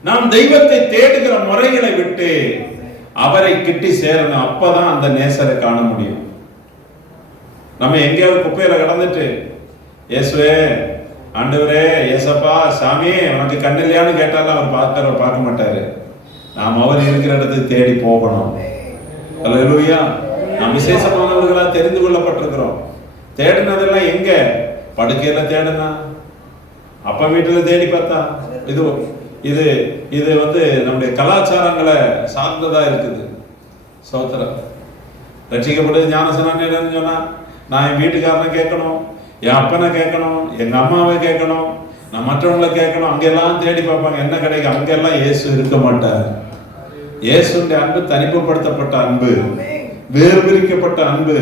நாம் தெய்வத்தை தேடுகிற முறைகளை விட்டு அவரை கிட்டி சேரணும். அப்பதான் அந்த நேசரை காண முடியும். நம்ம எங்கேயாவது குப்பையில கடந்துட்டு இயேசுவே, ஆண்டவரே, ஏசப்பா, சாமி உனக்கு கண்ணு இல்லையான்னு கேட்டாலும் அவர் பார்க்க மாட்டாரு. நாம் அவர் இருக்கிற இடத்துக்கு தேடி போகணும். அல்லேலூயா. நாம் விசேஷமானவர்களா தெரிந்து கொள்ளப்பட்டிருக்கிறோம். தேடினதெல்லாம் எங்க? படுக்கையில தேடினா, அப்பா வீட்டுல தேடி பார்த்தா, இது இது இது நம்முடைய கலாச்சாரங்களை சார்ந்ததா இருக்குது. சோத்திரம். ரட்சிக்கப்பட்டது ஞானஸ்நானம் சொன்னா நான் என் வீட்டுக்காரனை கேட்கணும், என் அப்பனை கேட்கணும், எங்க அம்மாவை கேட்கணும், நான் மற்றவங்களை கேட்கணும். அங்கெல்லாம் தேடி பார்ப்பாங்க, என்ன கிடைக்கும்? அங்கெல்லாம் இயேசு இருக்க மாட்டார். இயேசுடைய அன்பு தனிமைப்படுத்தப்பட்ட அன்பு, வேறு பிரிக்கப்பட்ட அன்பு.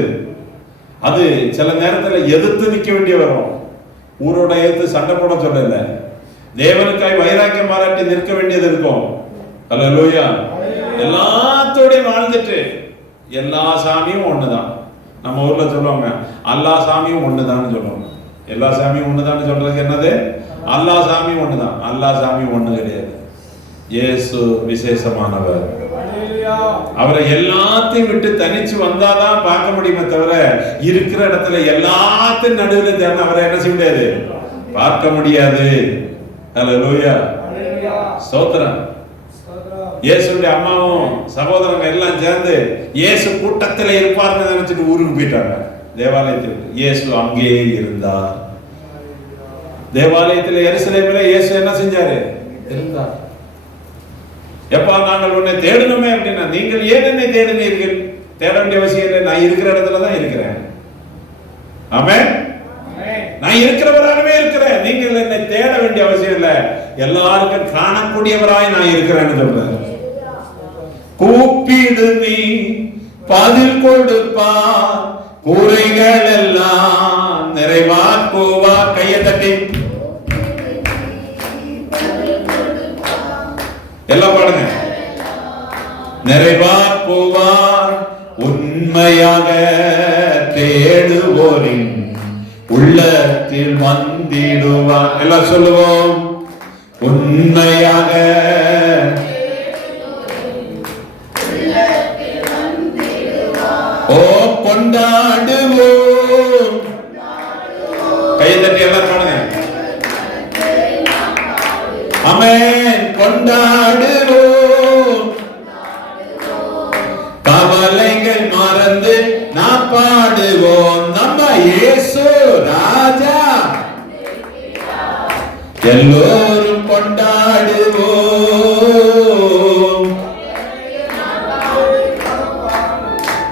அது சில நேரத்துல எதிர்த்து நிற்க வேண்டிய வரும். ஊரோட எதிர்த்து சண்டை போட சொல்லல, தேவனுக்காய் வைராக்கியம் பாராட்டி நிற்க வேண்டியது இருக்கும். அல்லேலூயா. எல்லாத்தோடையும் வாழ்ந்துட்டு எல்லா சாமியும் ஒண்ணுதான். நம்ம ஊர்ல சொல்லுவாங்க, எல்லா சாமியும் ஒண்ணுதான் சொல்லுவாங்க. எல்லா சாமியும் ஒண்ணுதான் சொல்றதுக்கு என்னது? அல்லா சாமியும் ஒண்ணுதான். அல்லா சாமியும் ஒண்ணு கிடையாது. இயேசு விசேஷமானவர். அவரை எல்லாத்தையும் விட்டு தனிச்சு வந்தாதான் பார்க்க முடியுமே தவிர, இருக்கிற இடத்துல எல்லாத்தையும் நடுவில் தேர்ந்து அவரை என்ன செய்ய முடியாது, பார்க்க முடியாது. அல்லேலூயா. ஸ்தோத்திரம். இயேசுடைய அம்மாவும் சகோதரங்க எல்லாம் சேர்ந்து இயேசு கூட்டத்தில் இருப்பார்னு நினைச்சிட்டு ஊருக்கு போயிட்டாங்க. தேவாலயத்திற்கு இயேசு அங்கேயே இருந்தார். தேவாலயத்தில் எருசலேமில் இயேசு என்ன செஞ்சாரு? இருந்தார். எப்பா நாங்கள் உன்னை தேடணுமே அப்படின்னா, நீங்கள் ஏன் என்னை தேடினீர்கள்? தேட வேண்டிய அவசியம் இல்லை, நான் இருக்கிற இடத்துல தான் இருக்கிறேன். ஆமென். நான் இருக்கிறவராகவே இருக்கிறேன். நீங்கள் என்னை தேட வேண்டிய அவசியம் இல்லை, எல்லாருக்கும் காணக்கூடியவராய் நான் இருக்கிறேன்னு சொல்றேன். கூப்பிடு நீ பதில் கொடுப்பார், குறைகள் எல்லாம் நிறைவாக்குவார். கையை தட்டி எல்லாம் பாடுங்க. நிறைவாக்குவார், உண்மையாக தேடுவோரின் உள்ளத்தில் வந்திடுவார். எல்லாம் சொல்லுவோம். உண்மையாக ஓ கொண்டாடுவோம். கையை தட்டி எல்லாரும் பாடுங்க. ஆமென். கொண்டாடுவோம், கவலைகள் மறந்து நாம் பாடுவோம். நம்ம இயேசு ராஜா, எல்லோரும் கொண்டாடுவோம்.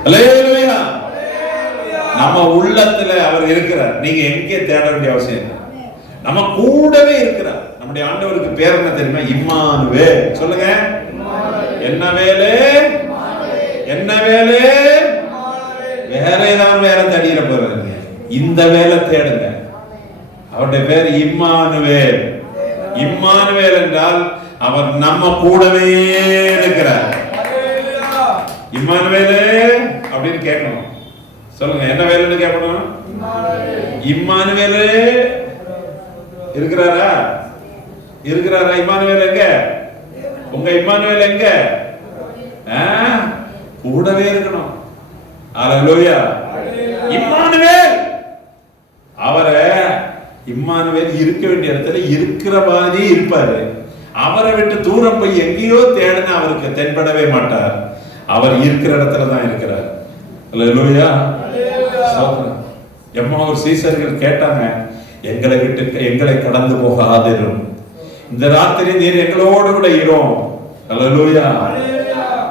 அல்லேலூயா. நம்ம உள்ளத்துல அவர் இருக்கிறார். நீங்க எங்கே தேட வேண்டிய அவசியம் இல்லை, நம்ம கூடவே இருக்கிறார். நம்முடைய ஆண்டவருக்கு பேர் என்ன தெரியுமா? இம்மானுவேல். சொல்லுங்க. என்ன வேலை? என்ன வேலை? வேற ஏதாவது வேற தடியில போறாங்க. இந்த வேலை தேடுங்க. அவருடைய பேர் இம்மானுவேல். இம்மானுவேல் என்றால் அவர் நம்ம கூடவே இருக்கிறார். இம்மானுவேல் அப்படின்னு கேட்கணும். சொல்லுங்க, என்ன வேலைன்னு கேட்கணும்? இம்மானுவேல் இருக்கிறாரா? இருக்கிறாரா? இம்மானுவேல் எங்க? உங்க இம்மானுவேல் எங்க? கூடவே இருக்கணும். அல்லேலூயா. இம்மானுவேல். அவரை இம்மானுவேல் இருக்க வேண்டிய இடத்துல இருக்கிற மாதிரி இருப்பாரு. அவரை விட்டு தூரம் போய் எங்கேயோ தேடினா அவருக்கு தென்படவே மாட்டார். அவர் இருக்கிற இடத்துல தான் இருக்கிறார். அல்லேலூயா. எம்மாவூர் சீசர்கள் கேட்டாங்க, எங்களை விட்டு எங்களை கடந்து போகாதிரும். இந்த ராத்திரி நீர் எங்களோடு கூட இரும். அல்லேலூயா.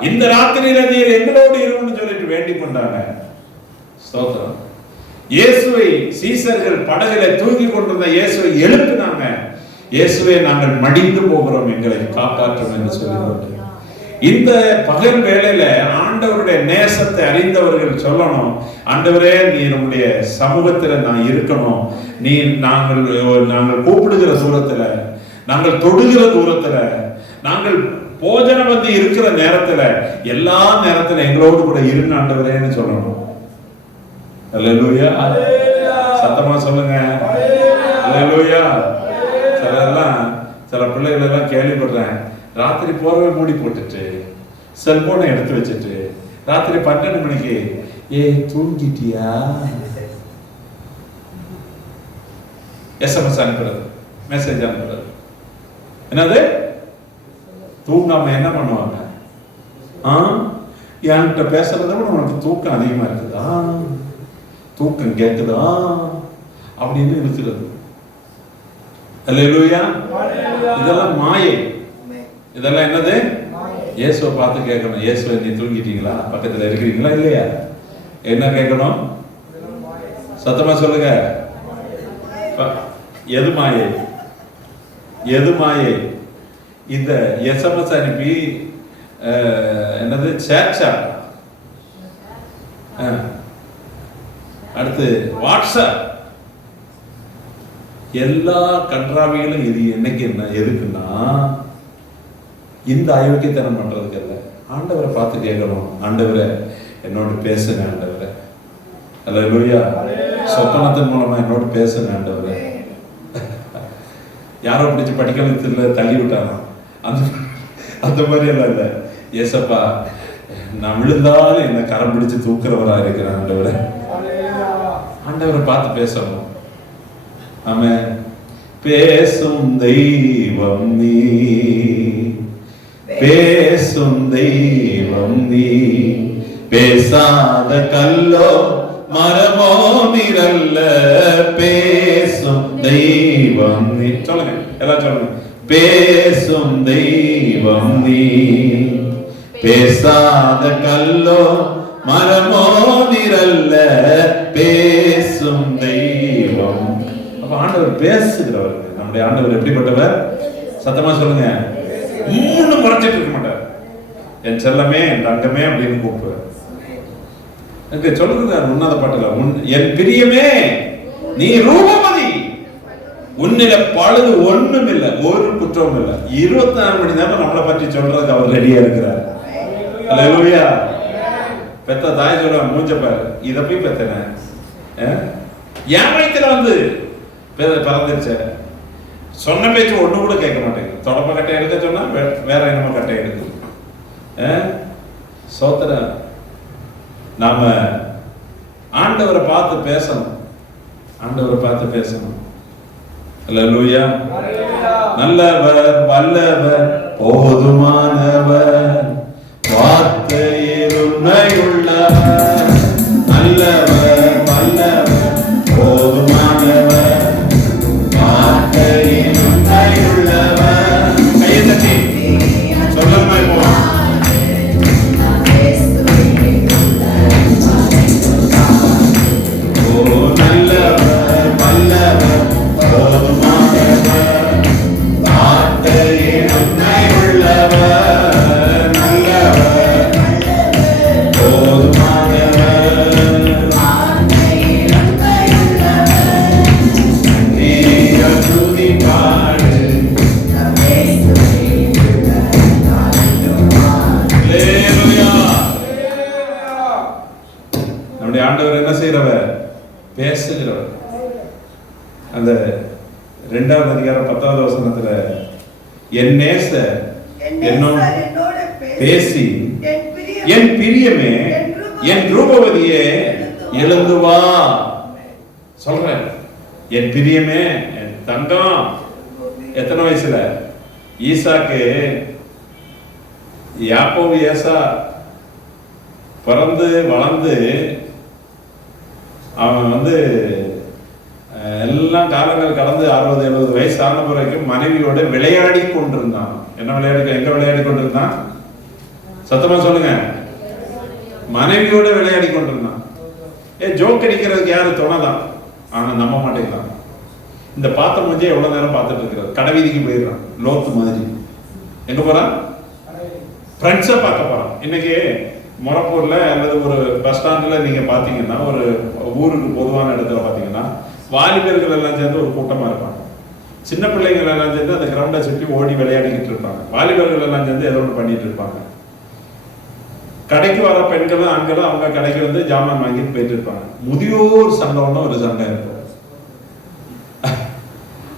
இந்த ராத்திரியில நீர் எங்களோடு இருன்னு சொல்லிட்டு வேண்டிக் கொண்டாங்க. ஸ்தோத்திரம். இயேசுவை சீசர்கள் படகுல தூக்கி கொண்டிருந்த இயேசுவை எழுப்பினாங்க. இயேசுவை நாங்கள் மடிந்து போகிறோம், எங்களை காப்பாற்றும் என்று சொல்லிக்கொண்டு இந்த பகல் வேளையில ஆண்டவருடைய நேசத்தை அறிந்தவர்கள் சொல்லணும், ஆண்டவரே நீ நம்முடைய சமூகத்துல நான் இருக்கணும், நீ நாங்கள் கூப்பிடுகிற தூரத்துல, நாங்கள் தொடுகிற தூரத்துல, நாங்கள் போஜனம் வந்து இருக்கிற நேரத்துல, எல்லா நேரத்துல எங்களோடு கூட இருங்க ஆண்டவரேன்னு சொல்லணும். அல்லேலூயா. சத்தமா சொல்லுங்க. அல்லேலூயா. சில பிள்ளைகள் எல்லாம் கேள்விப்படுறேன், ராத்திரி போர்வை மூடி போட்டுட்டு செல்போனை எடுத்து வச்சுட்டு ராத்திரி 12 மணிக்கு தூங்கிட்டியா SMS அனுப்புறது, மெசேஜ் அனுப்புறது. என்னது? தூங்காம என்ன பண்ணுவாங்க? என்கிட்ட பேசுறத விட உனக்கு தூக்கம் அதிகமா இருக்குதா, தூக்கம் கேட்குதா அப்படின்னு இருக்கிறது. அல்லேலூயா. இதெல்லாம் மாயை. இதெல்லாம் என்னது? இயேசுவை பார்த்து கேட்கணும், இயேசுவை நீ தூங்கிட்டீங்களா, பக்கத்துல இருக்கிறீங்களா இல்லையா, என்ன கேட்கணும்? சத்தமா சொல்லுங்க. எது மாயை? எது மாயை? இந்த SMS அனுப்பி என்னது சேட்சாட், அடுத்து வாட்ஸ்அப், எல்லா கன்றாவிகளும் இது என்னைக்கு என்ன எதுக்குன்னா இந்த அயோக்கியத்தனம் பண்றதுக்கு அல்ல. ஆண்டவரை பார்த்து கேட்கணும், ஆண்டவரை என்னோடு பேசுங்க ஆண்டவரை. அல்லேலூயா. சொப்பனத்தின் மூலமா என்னோடு பேசுங்க ஆண்டவரை. யாரோ பிடிச்சு படிக்கிறதுல தள்ளி விட்டாங்க, அந்த மாதிரி எல்லாம் இல்லை. ஏசப்பா நான் விழுந்தாலும் என்ன கரம் பிடிச்சு தூக்குறவரா இருக்கிறேன் ஆண்டவரை. ஆண்டவரை பார்த்து பேசணும். ஆமென். பேசும் தெய்வம் நீ, பேசும் தெய்வம் நீ, பேசாத கல்லோ மரமோ நிரல்ல, பேசும் தெய்வம் நீ. சொல்லுங்க, எல்லாம் சொல்லுங்க. பேசும் தெய்வம் நீ, பேசாத கல்லோ மரமோ நிரல்ல, பேசும் தெய்வம். அப்ப ஆண்டவர் பேசுகிறவர். நம்முடைய ஆண்டவர் எப்படிப்பட்டவர்? சத்தமா சொல்லுங்க. மூணு மறைச்சிட்டு இருக்க மாட்டார். என் செல்லமே, என் தங்கமே அப்படின்னு கூப்பிடுவார். எனக்கு சொல்லுங்க உன்னத பாட்டுல, என் பிரியமே நீ ரூபமதி, உன்னில பழுது ஒண்ணும் இல்லை, ஒரு குற்றமும் இல்லை. 24 மணி நேரம் நம்மளை பற்றி சொல்றதுக்கு அவர் ரெடியா இருக்கிறார். அல்லேலூயா. பெத்த தாய் சொல்ல மூஞ்ச பாரு, இத போய் பெத்தன என் வயிற்றுல வந்து பிறந்துருச்ச, சொன்ன பேச்சு ஒண்ணு கூட கேட்க மாட்டேங்குது. தொடப்ப கட்டை எடுக்க சொன்னா வேற என்னமோ கட்டை எடுக்குது. சோத்திர நாம ஆண்டவரை பார்த்து பேசணும், ஆண்டவரை பார்த்து பேசணும். அல்லேலூயா. நல்லவர், வல்லவர், போதுமானவர், வார்த்தையில் உண்மையுள்ளவர், நல்லவர், வல்லவர், போதுமானவர், வார்த்தையில் உண்மையுள்ளவர். கையை தட்டி சொல்லுங்க. ஆண்டவர் என்ன செய்கிறவர்? பேசுகிறவர். அந்த 2வது அதிகாரம் 10வது வசனத்துல என் நேசர் என்னோடு பேசி என் பிரியமே என் ரூபவதியே எழுந்து வா சொல்றேன். என் பிரியமே, என் தங்கம். எத்தனை வயசுல? ஈசாக்கு, யாக்கோபு ஏசா பிறந்து வளர்ந்து அவன் வந்து எல்லாம் காலங்கள் கடந்து 60-70 வயசு ஆன பிறகு மனைவியோட விளையாடி கொண்டிருந்தான். என்ன எங்க விளையாடி கொண்டிருந்தான்? சத்தமா சொல்லுங்க. மனைவியோட விளையாடி கொண்டிருந்தான். ஜோக் அடிக்கிறதுக்கு யாரு துணைதான், ஆனா நம்ப மாட்டேங்கிறான். இந்த பார்த்த முடிஞ்சே எவ்வளவு நேரம் பார்த்துட்டு இருக்கிறது. கடைவீதிக்கு போயிடுறான், லோத்து மாதிரி. எங்க போறான்? ஃப்ரெண்ட்ஸை பார்க்க போறான். இன்னைக்கு மொரப்பூர்ல அல்லது ஒரு பஸ் ஸ்டாண்ட்ல நீங்க பாத்தீங்கன்னா, ஒரு ஊருக்கு பொதுவான இடத்துல பாத்தீங்கன்னா, வாலிபர்கள் எல்லாம் சேர்ந்து ஒரு கூட்டமா இருப்பாங்க. சின்ன பிள்ளைகள் எல்லாம் சேர்ந்து அந்த கிரவுண்டை சுற்றி ஓடி விளையாடிக்கிட்டு இருப்பாங்க. வாலிபர்கள் எல்லாம் சேர்ந்து ஏதோ ஒன்று பண்ணிட்டு இருப்பாங்க. கடைக்கு வர பெண்களும் ஆண்களும் அவங்க கடைக்கு வந்து ஜாமான் வாங்கிட்டு போயிட்டு இருப்பாங்க. முதியோர் சங்கம்னு ஒரு சங்கம் இருக்கும்.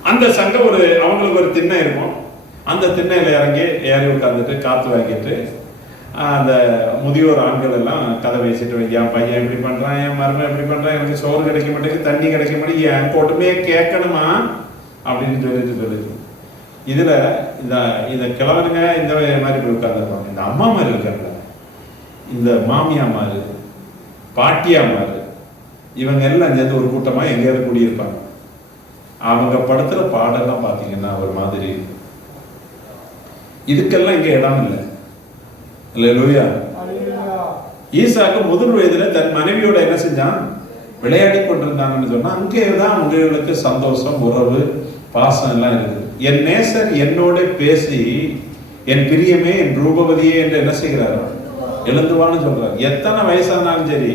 அந்த சங்கம் அவங்களுக்கு ஒரு திண்ணை இருக்கும். அந்த திண்ணையில ஏறி உட்காந்துட்டு காத்து வாங்கிட்டு அந்த முதியோர் ஆண்கள் எல்லாம் கதை பேசிட்டு, என் பையன் எப்படி பண்றான், என் மருமன் எப்படி பண்றான், எனக்கு சோறு கிடைக்க மாட்டேங்குது, தண்ணி கிடைக்க மாட்டேங்குது, என் கூட்டமே கேட்கணுமா அப்படின்னு சொல்லிட்டு இதுல இந்த கிழவனுங்க இந்த மாதிரி உட்கார்ந்துருப்பாங்க. இந்த அம்மா மாதிரி இருக்காங்க, இந்த மாமியா மாதிரி, பாட்டியா மாதிரி, இவங்க எல்லாம் சேர்ந்து ஒரு கூட்டமா எங்கேயாவது கூடியிருப்பாங்க. அவங்க படுத்துற பாடெல்லாம் பாத்தீங்கன்னா ஒரு மாதிரி. இதுக்கெல்லாம் இங்க இடம் இல்லை. அல்லேலூயா. ஈசாக்கு முதல் வயதுல தன் மனைவியோட என்ன செஞ்சான்? விளையாடி கொண்டிருந்தாங்கன்னு சொன்னா, அங்கேதான் உங்களுக்கு சந்தோஷம், உறவு, பாசம் எல்லாம் இருக்குது. என் நேசர் என்னோட பேசி, என் பிரியமே, என் ரூபவதியே என்று என்ன செய்கிறாரோ எழுந்துவான்னு சொல்றாரு. எத்தனை வயசானாலும் சரி,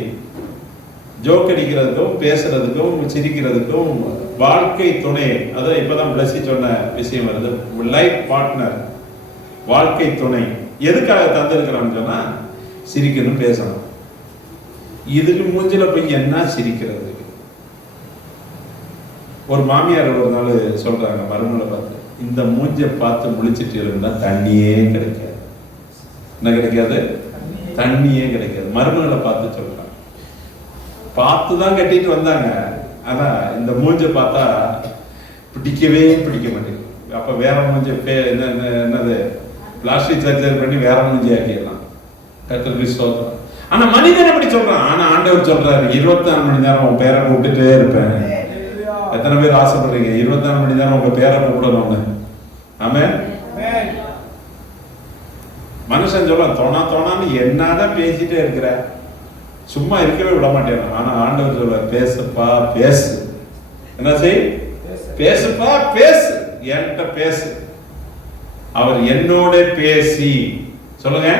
ஜோக் அடிக்கிறதுக்கும் பேசுறதுக்கும் சிரிக்கிறதுக்கும் வாழ்க்கை துணை, அதான் இப்பதான் பிளஸி சொன்ன விஷயம் வருது, லைஃப் பார்ட்னர், வாழ்க்கை துணை எதுக்காக தந்திருக்கிறான்னு சொன்னா, சிரிக்கணும், பேசணும். இதுக்கு மூஞ்சில போய் என்ன சிரிக்கிறது? ஒரு மாமியார் ஒரு நாள் சொல்றாங்க மருமகளை பார்த்து, இந்த மூஞ்ச பார்த்து முழிச்சிட்டு இருந்தா தண்ணியே கிடைக்காது. என்ன கிடைக்காது? தண்ணியே கிடைக்காது. மருமகளை பார்த்து சொல்றாங்க. பார்த்துதான் கட்டிட்டு வந்தாங்க, ஆனா இந்த மூஞ்ச பார்த்தா பிடிக்கவே பிடிக்க மாட்டேங்குது. அப்ப வேற மூஞ்ச என்னது பிளாஸ்டிக் சர்ஜரி பண்ணி வேற மூஞ்சி ஆக்கிடலாம். கர்த்தருக்கு ஸ்தோத்திரம். ஆனா மனிதன் எப்படி சொல்றான்? ஆனா ஆண்டவர் சொல்றாரு, 24 மணி நேரம் உன் பேரை கூப்பிட்டுட்டே இருப்பேன். எத்தனை பேர் ஆசைப்படுறீங்க 24 மணி நேரம் உங்க பேரை கூப்பிடணும்னு? ஆமென். மனுஷன் சொல்ல தோணான்னு என்னதான் பேசிட்டே இருக்கிற, சும்மா இருக்கவே விட மாட்டேன். ஆனா ஆண்டவர் சொல்ற, பேசுப்பா பேசு. என்ன செய்? பேசுப்பா பேசு, என்கிட்ட பேசு. அவர் என்னோட பேசி, சொல்லுங்க,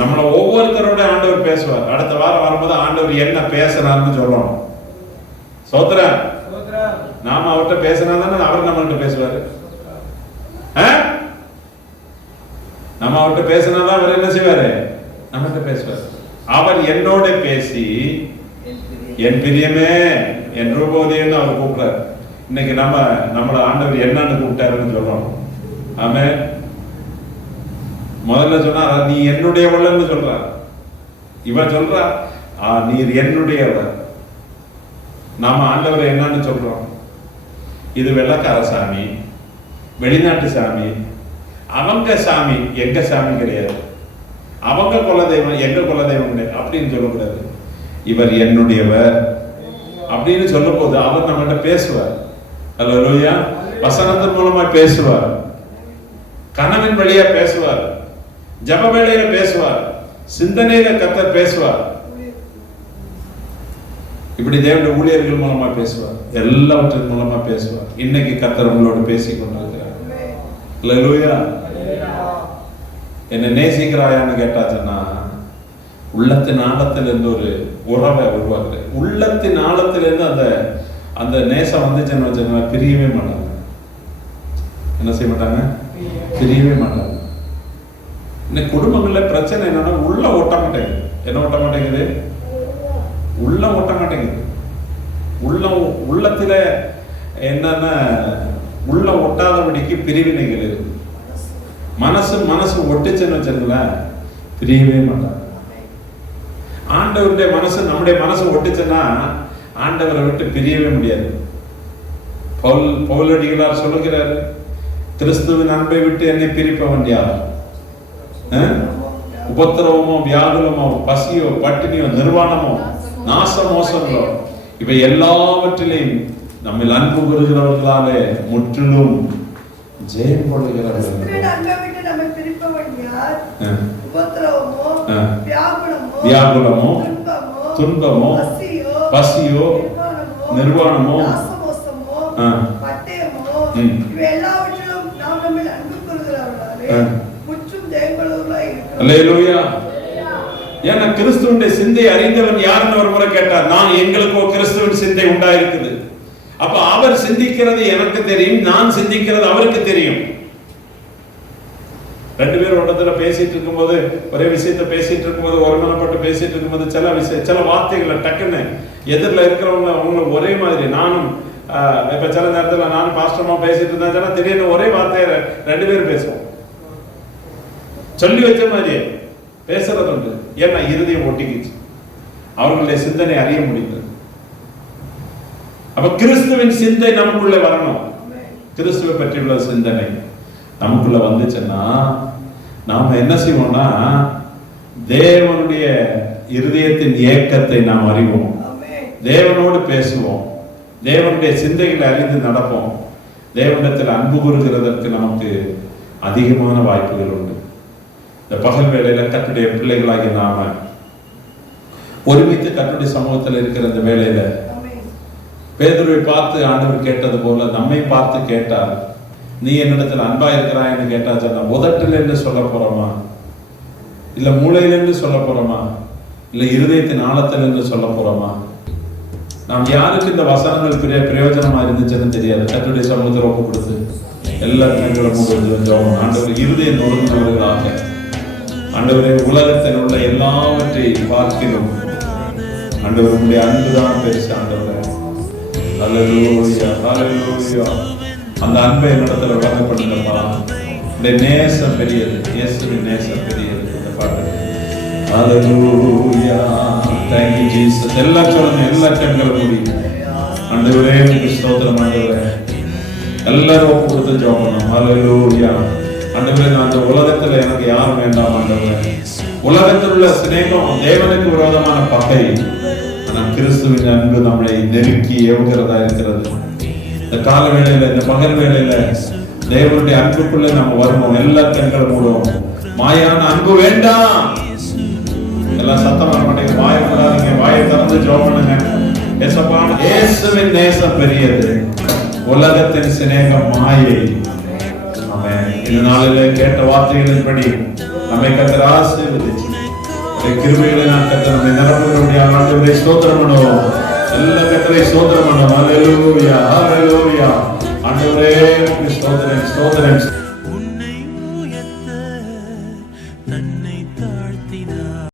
நம்மள ஒவ்வொருத்தரோட ஆண்டவர் பேசுவார். அடுத்த வாரம் வரும்போது ஆண்டவர் என்ன பேசுறாருன்னு சொல்லணும். சோத்ரன், நாம அவர்கிட்ட பேசினா தானே அவர் நம்மள்கிட்ட பேசுவாரு. நம்ம அவர்கிட்ட பேசினாதான் அவர் என்ன செய்வாரு? நம்மகிட்ட பேசுவார். அவர் என்னோட பேசி, என் பிரியமே, என் ரூபவதின்னு அவர் கூப்பிட்டார். இன்னைக்கு நம்மள ஆண்டவர் என்னன்னு கூப்பிட்டாருன்னு சொல்றோம். ஆமென். முதல்ல சொன்னா நீ என்னுடையவள்னு சொல்றார். இவன் சொல்றா நீர் என்னுடையவர். நாம ஆண்டவரை என்னன்னு சொல்றோம்? இது வெள்ளக்கார சாமி, வெளிநாட்டு சாமி, அவங்க சாமி, எங்க சாமி கிடையாது. அவங்க குலதெய்வம், எங்க குலதெய்வம் கிடையாது அப்படின்னு சொல்லக்கூடாது. இவர் என்னுடையவர் அப்படின்னு சொல்லும் போது அவர் நம்மகிட்ட பேசுவார். அல்லேலூயா. வசனத்தின் மூலமா பேசுவார், கனவின் வழியா பேசுவார், ஜப வேளையில பேசுவார், சிந்தனையில கர்த்தர் பேசுவார். இப்படி தேவனுடைய ஊழியர்கள் மூலமா பேசுவார், எல்லாவற்றின் மூலமா பேசுவார். இன்னைக்கு கர்த்தர் உங்களோட பேசிக் கொண்டிருக்கிறார். அல்லேலூயா. என்ன நேசிக்கிறாயான்னு கேட்டாச்சுன்னா, உள்ளத்தின் ஆழத்திலிருந்து ஒரு உறவை உருவாக்குற, உள்ளத்தின் ஆழத்திலிருந்து அந்த நேசம் வந்துச்சுன்னு பிரியவே மாட்டாங்க. என்ன செய்ய மாட்டாங்க? பிரியவே மாட்டாங்க. இன்னைக்கு குடும்பங்கள்ல பிரச்சனை என்னன்னா, உள்ள ஒட்ட மாட்டேங்குது. என்ன ஒட்ட மாட்டேங்குது? உள்ள ஒட்ட மாட்டேங்குது. உள்ளத்துல என்னன்னா, உள்ள ஒட்டாதபடிக்கு பிரிவினைகள் இருக்கு. மனசு ஒட்டுச்சுன்னு வச்சுங்களேன், பிரியவே மாட்டாங்க. ஆண்டவருடைய மனசு நம்முடைய மனசு ஒட்டுச்சுன்னா ஆண்டவரை விட்டு பிரியவே முடியாது. பவுலடிகளார் சொல்லுகிறார், கிறிஸ்துவின் அன்பை விட்டு என்னை பிரிப்பவன் யார்? உபத்திரவமோ, வியாகுலமோ, பசியோ, பட்டினியோ, நிர்வாணமோ, நாச மோசங்களோ இவை எல்லாவற்றிலையும் நம்மில் அன்பு கூறுகிறவர்களாலே முற்றிலும் ஜெயம் கொள்ளுகிறவர்கள். அன்பை விட்டு நம்மை பிரிப்பவன் யார்? உபத்திரவமோ, வியாகுலமோ, துன்பமோ, பசியோ, நிர்வாணமோ, பட்டயமோ, இவை எல்லாவற்றிலும் நாம் நம்மில் அன்பு கூறுகிறவர்களாலே முற்றும் ஜெயம் கொள்ளுகிறவர்களாய் இருக்கிறோம். அல்லேலூயா. ஏன்னா கிறிஸ்துவின் சிந்தை அறிந்தவன் யாருன்னு ஒரு முறை கேட்டார். நான் எங்களுக்கோ கிறிஸ்துவின் சிந்தை உண்டாயிருக்குது. அப்ப அவர் சிந்திக்கிறது எனக்கு தெரியும், நான் சிந்திக்கிறது அவருக்கு தெரியும். ரெண்டு பேரும் இடத்துல பேசிட்டு இருக்கும்போது, ஒரே விஷயத்த பேசிட்டு இருக்கும்போது, ஒருமனப்பட்டு பேசிட்டு இருக்கும்போது சில வார்த்தைகளை டக்குன்னு எதிரில் இருக்கிறவங்க அவங்களுக்கு ஒரே மாதிரி. நானும் இப்ப சில நேரத்தில் நானும் பாஸ்டர்மா பேசிட்டு இருந்தா திடீர்னு ஒரே வார்த்தையை ரெண்டு பேரும் பேசுவோம். சொல்லி வச்ச மாதிரியே பேசுறது உண்டு. ஏன்னா இறுதியை ஒட்டிக்கிச்சு, அவர்களுடைய சிந்தனை அறிய முடியுது. அப்ப கிறிஸ்துவின் சிந்தை நமக்குள்ள வரணும். கிறிஸ்துவை பற்றியுள்ள சிந்தனை நமக்குள்ள வந்துச்சுன்னா நாம என்ன செய்வோம்னா தேவனுடைய இருதயத்தின் ஏக்கத்தை நாம் அறிவோம், தேவனோடு பேசுவோம், தேவனுடைய சிந்தைகளை அறிந்து நடப்போம். தேவனிடத்தில் அன்பு கூறுகிறதற்கு நமக்கு அதிகமான வாய்ப்புகள் உண்டு. இந்த பகல் வேளையில கர்த்தருடைய பிள்ளைகளாகி நாம ஒருமித்து கர்த்தருடைய சமூகத்தில் இருக்கிற இந்த வேளையில பேதுருவை பார்த்து ஆண்டவர் கேட்டது போல நம்மை பார்த்து கேட்டார். நீ என்னிடத்தில் அன்பா இருக்கிறாய்ன்னு கேட்டா சொன்ன உதட்டில் என்று சொல்ல போறோமா, இல்ல மூளையில என்று சொல்ல போறோமா, இல்ல இருதயத்தின் ஆழத்தில் என்று சொல்ல போறோமா? நாம் யாருக்கு இந்த வசனங்கள் பிரயோஜனமா இருந்துச்சுன்னு தெரியாது. கர்த்தருடைய சமூகத்தில் ஒப்பு கொடுத்து எல்லா கண்களும் ஆண்டவர் இருதயம் நொறுங்கினவர்களாக, ஆண்டவரே உலகத்தில் உள்ள எல்லாவற்றையும் பார்க்கிறோம் ஆண்டவருடைய அன்புதான் பெருசு. ஆண்டவரே ஹல்லேலூயா, ஹல்லேலூயா. அந்த அன்பை என்னிடத்துல வழங்கப்படுங்கப்பா. இந்த நேசம் பெரியது, இயேசுவின் நேசம் பெரியது. இந்த பாட்டு ஹல்லேலூயா, thank you Jesus. எல்லா சொல்லுங்க, எல்லா கண்களும் மூடி. ஆண்டவரே உங்களுக்கு ஸ்தோத்திரம். ஆண்டவரே எல்லாரும் ஒப்பு கொடுத்து ஜெபம் பண்ணணும். ஹல்லேலூயா. ஆண்டவரே நான் அந்த உலகத்துல எனக்கு யாரும் வேண்டாம். ஆண்டவரே உலகத்தில் உள்ள சிநேகம் தேவனுக்கு விரோதமான பகை. ஆனால் கிறிஸ்துவின் அன்பு நம்மளை நெருக்கி ஏவுகிறதா இருக்கிறது. இந்த கால வேளையில, இந்த பகல் வேளையில தேவனுடைய அன்புக்குள்ள நம்ம வரணும். எல்லா கண்கள் மூடுவோம். மாயான அன்பு வேண்டாம். எல்லாம் சத்தம் வர மாட்டேங்க, வாயை மூடாதீங்க, வாயை திறந்து ஜெபம் பண்ணுங்க. ஏசப்பா, இயேசுவின் நேசம் பெரியது, உலகத்தின் சிநேகம் மாயை. ஆமென். இந்த நாளிலே கேட்ட வார்த்தைகளின்படி நம்மை கர்த்தர் ஆசீர்வதிச்சு கிருபைகளை நான் கர்த்தர் நம்மை நிரப்புகிறவருடைய ஆண்டவரை ஸ்தோத்திரம் பண்ணுவோம். எல்லா கர்த்தரை ஸ்தோத்திரம் பண்ணுவோம். ஹல்லேலூயா, ஹல்லேலூயா. ஆண்டவரே ஸ்தோத்திரம், ஸ்தோத்திரம். உன்னை உயர்த்த தன்னை தாழ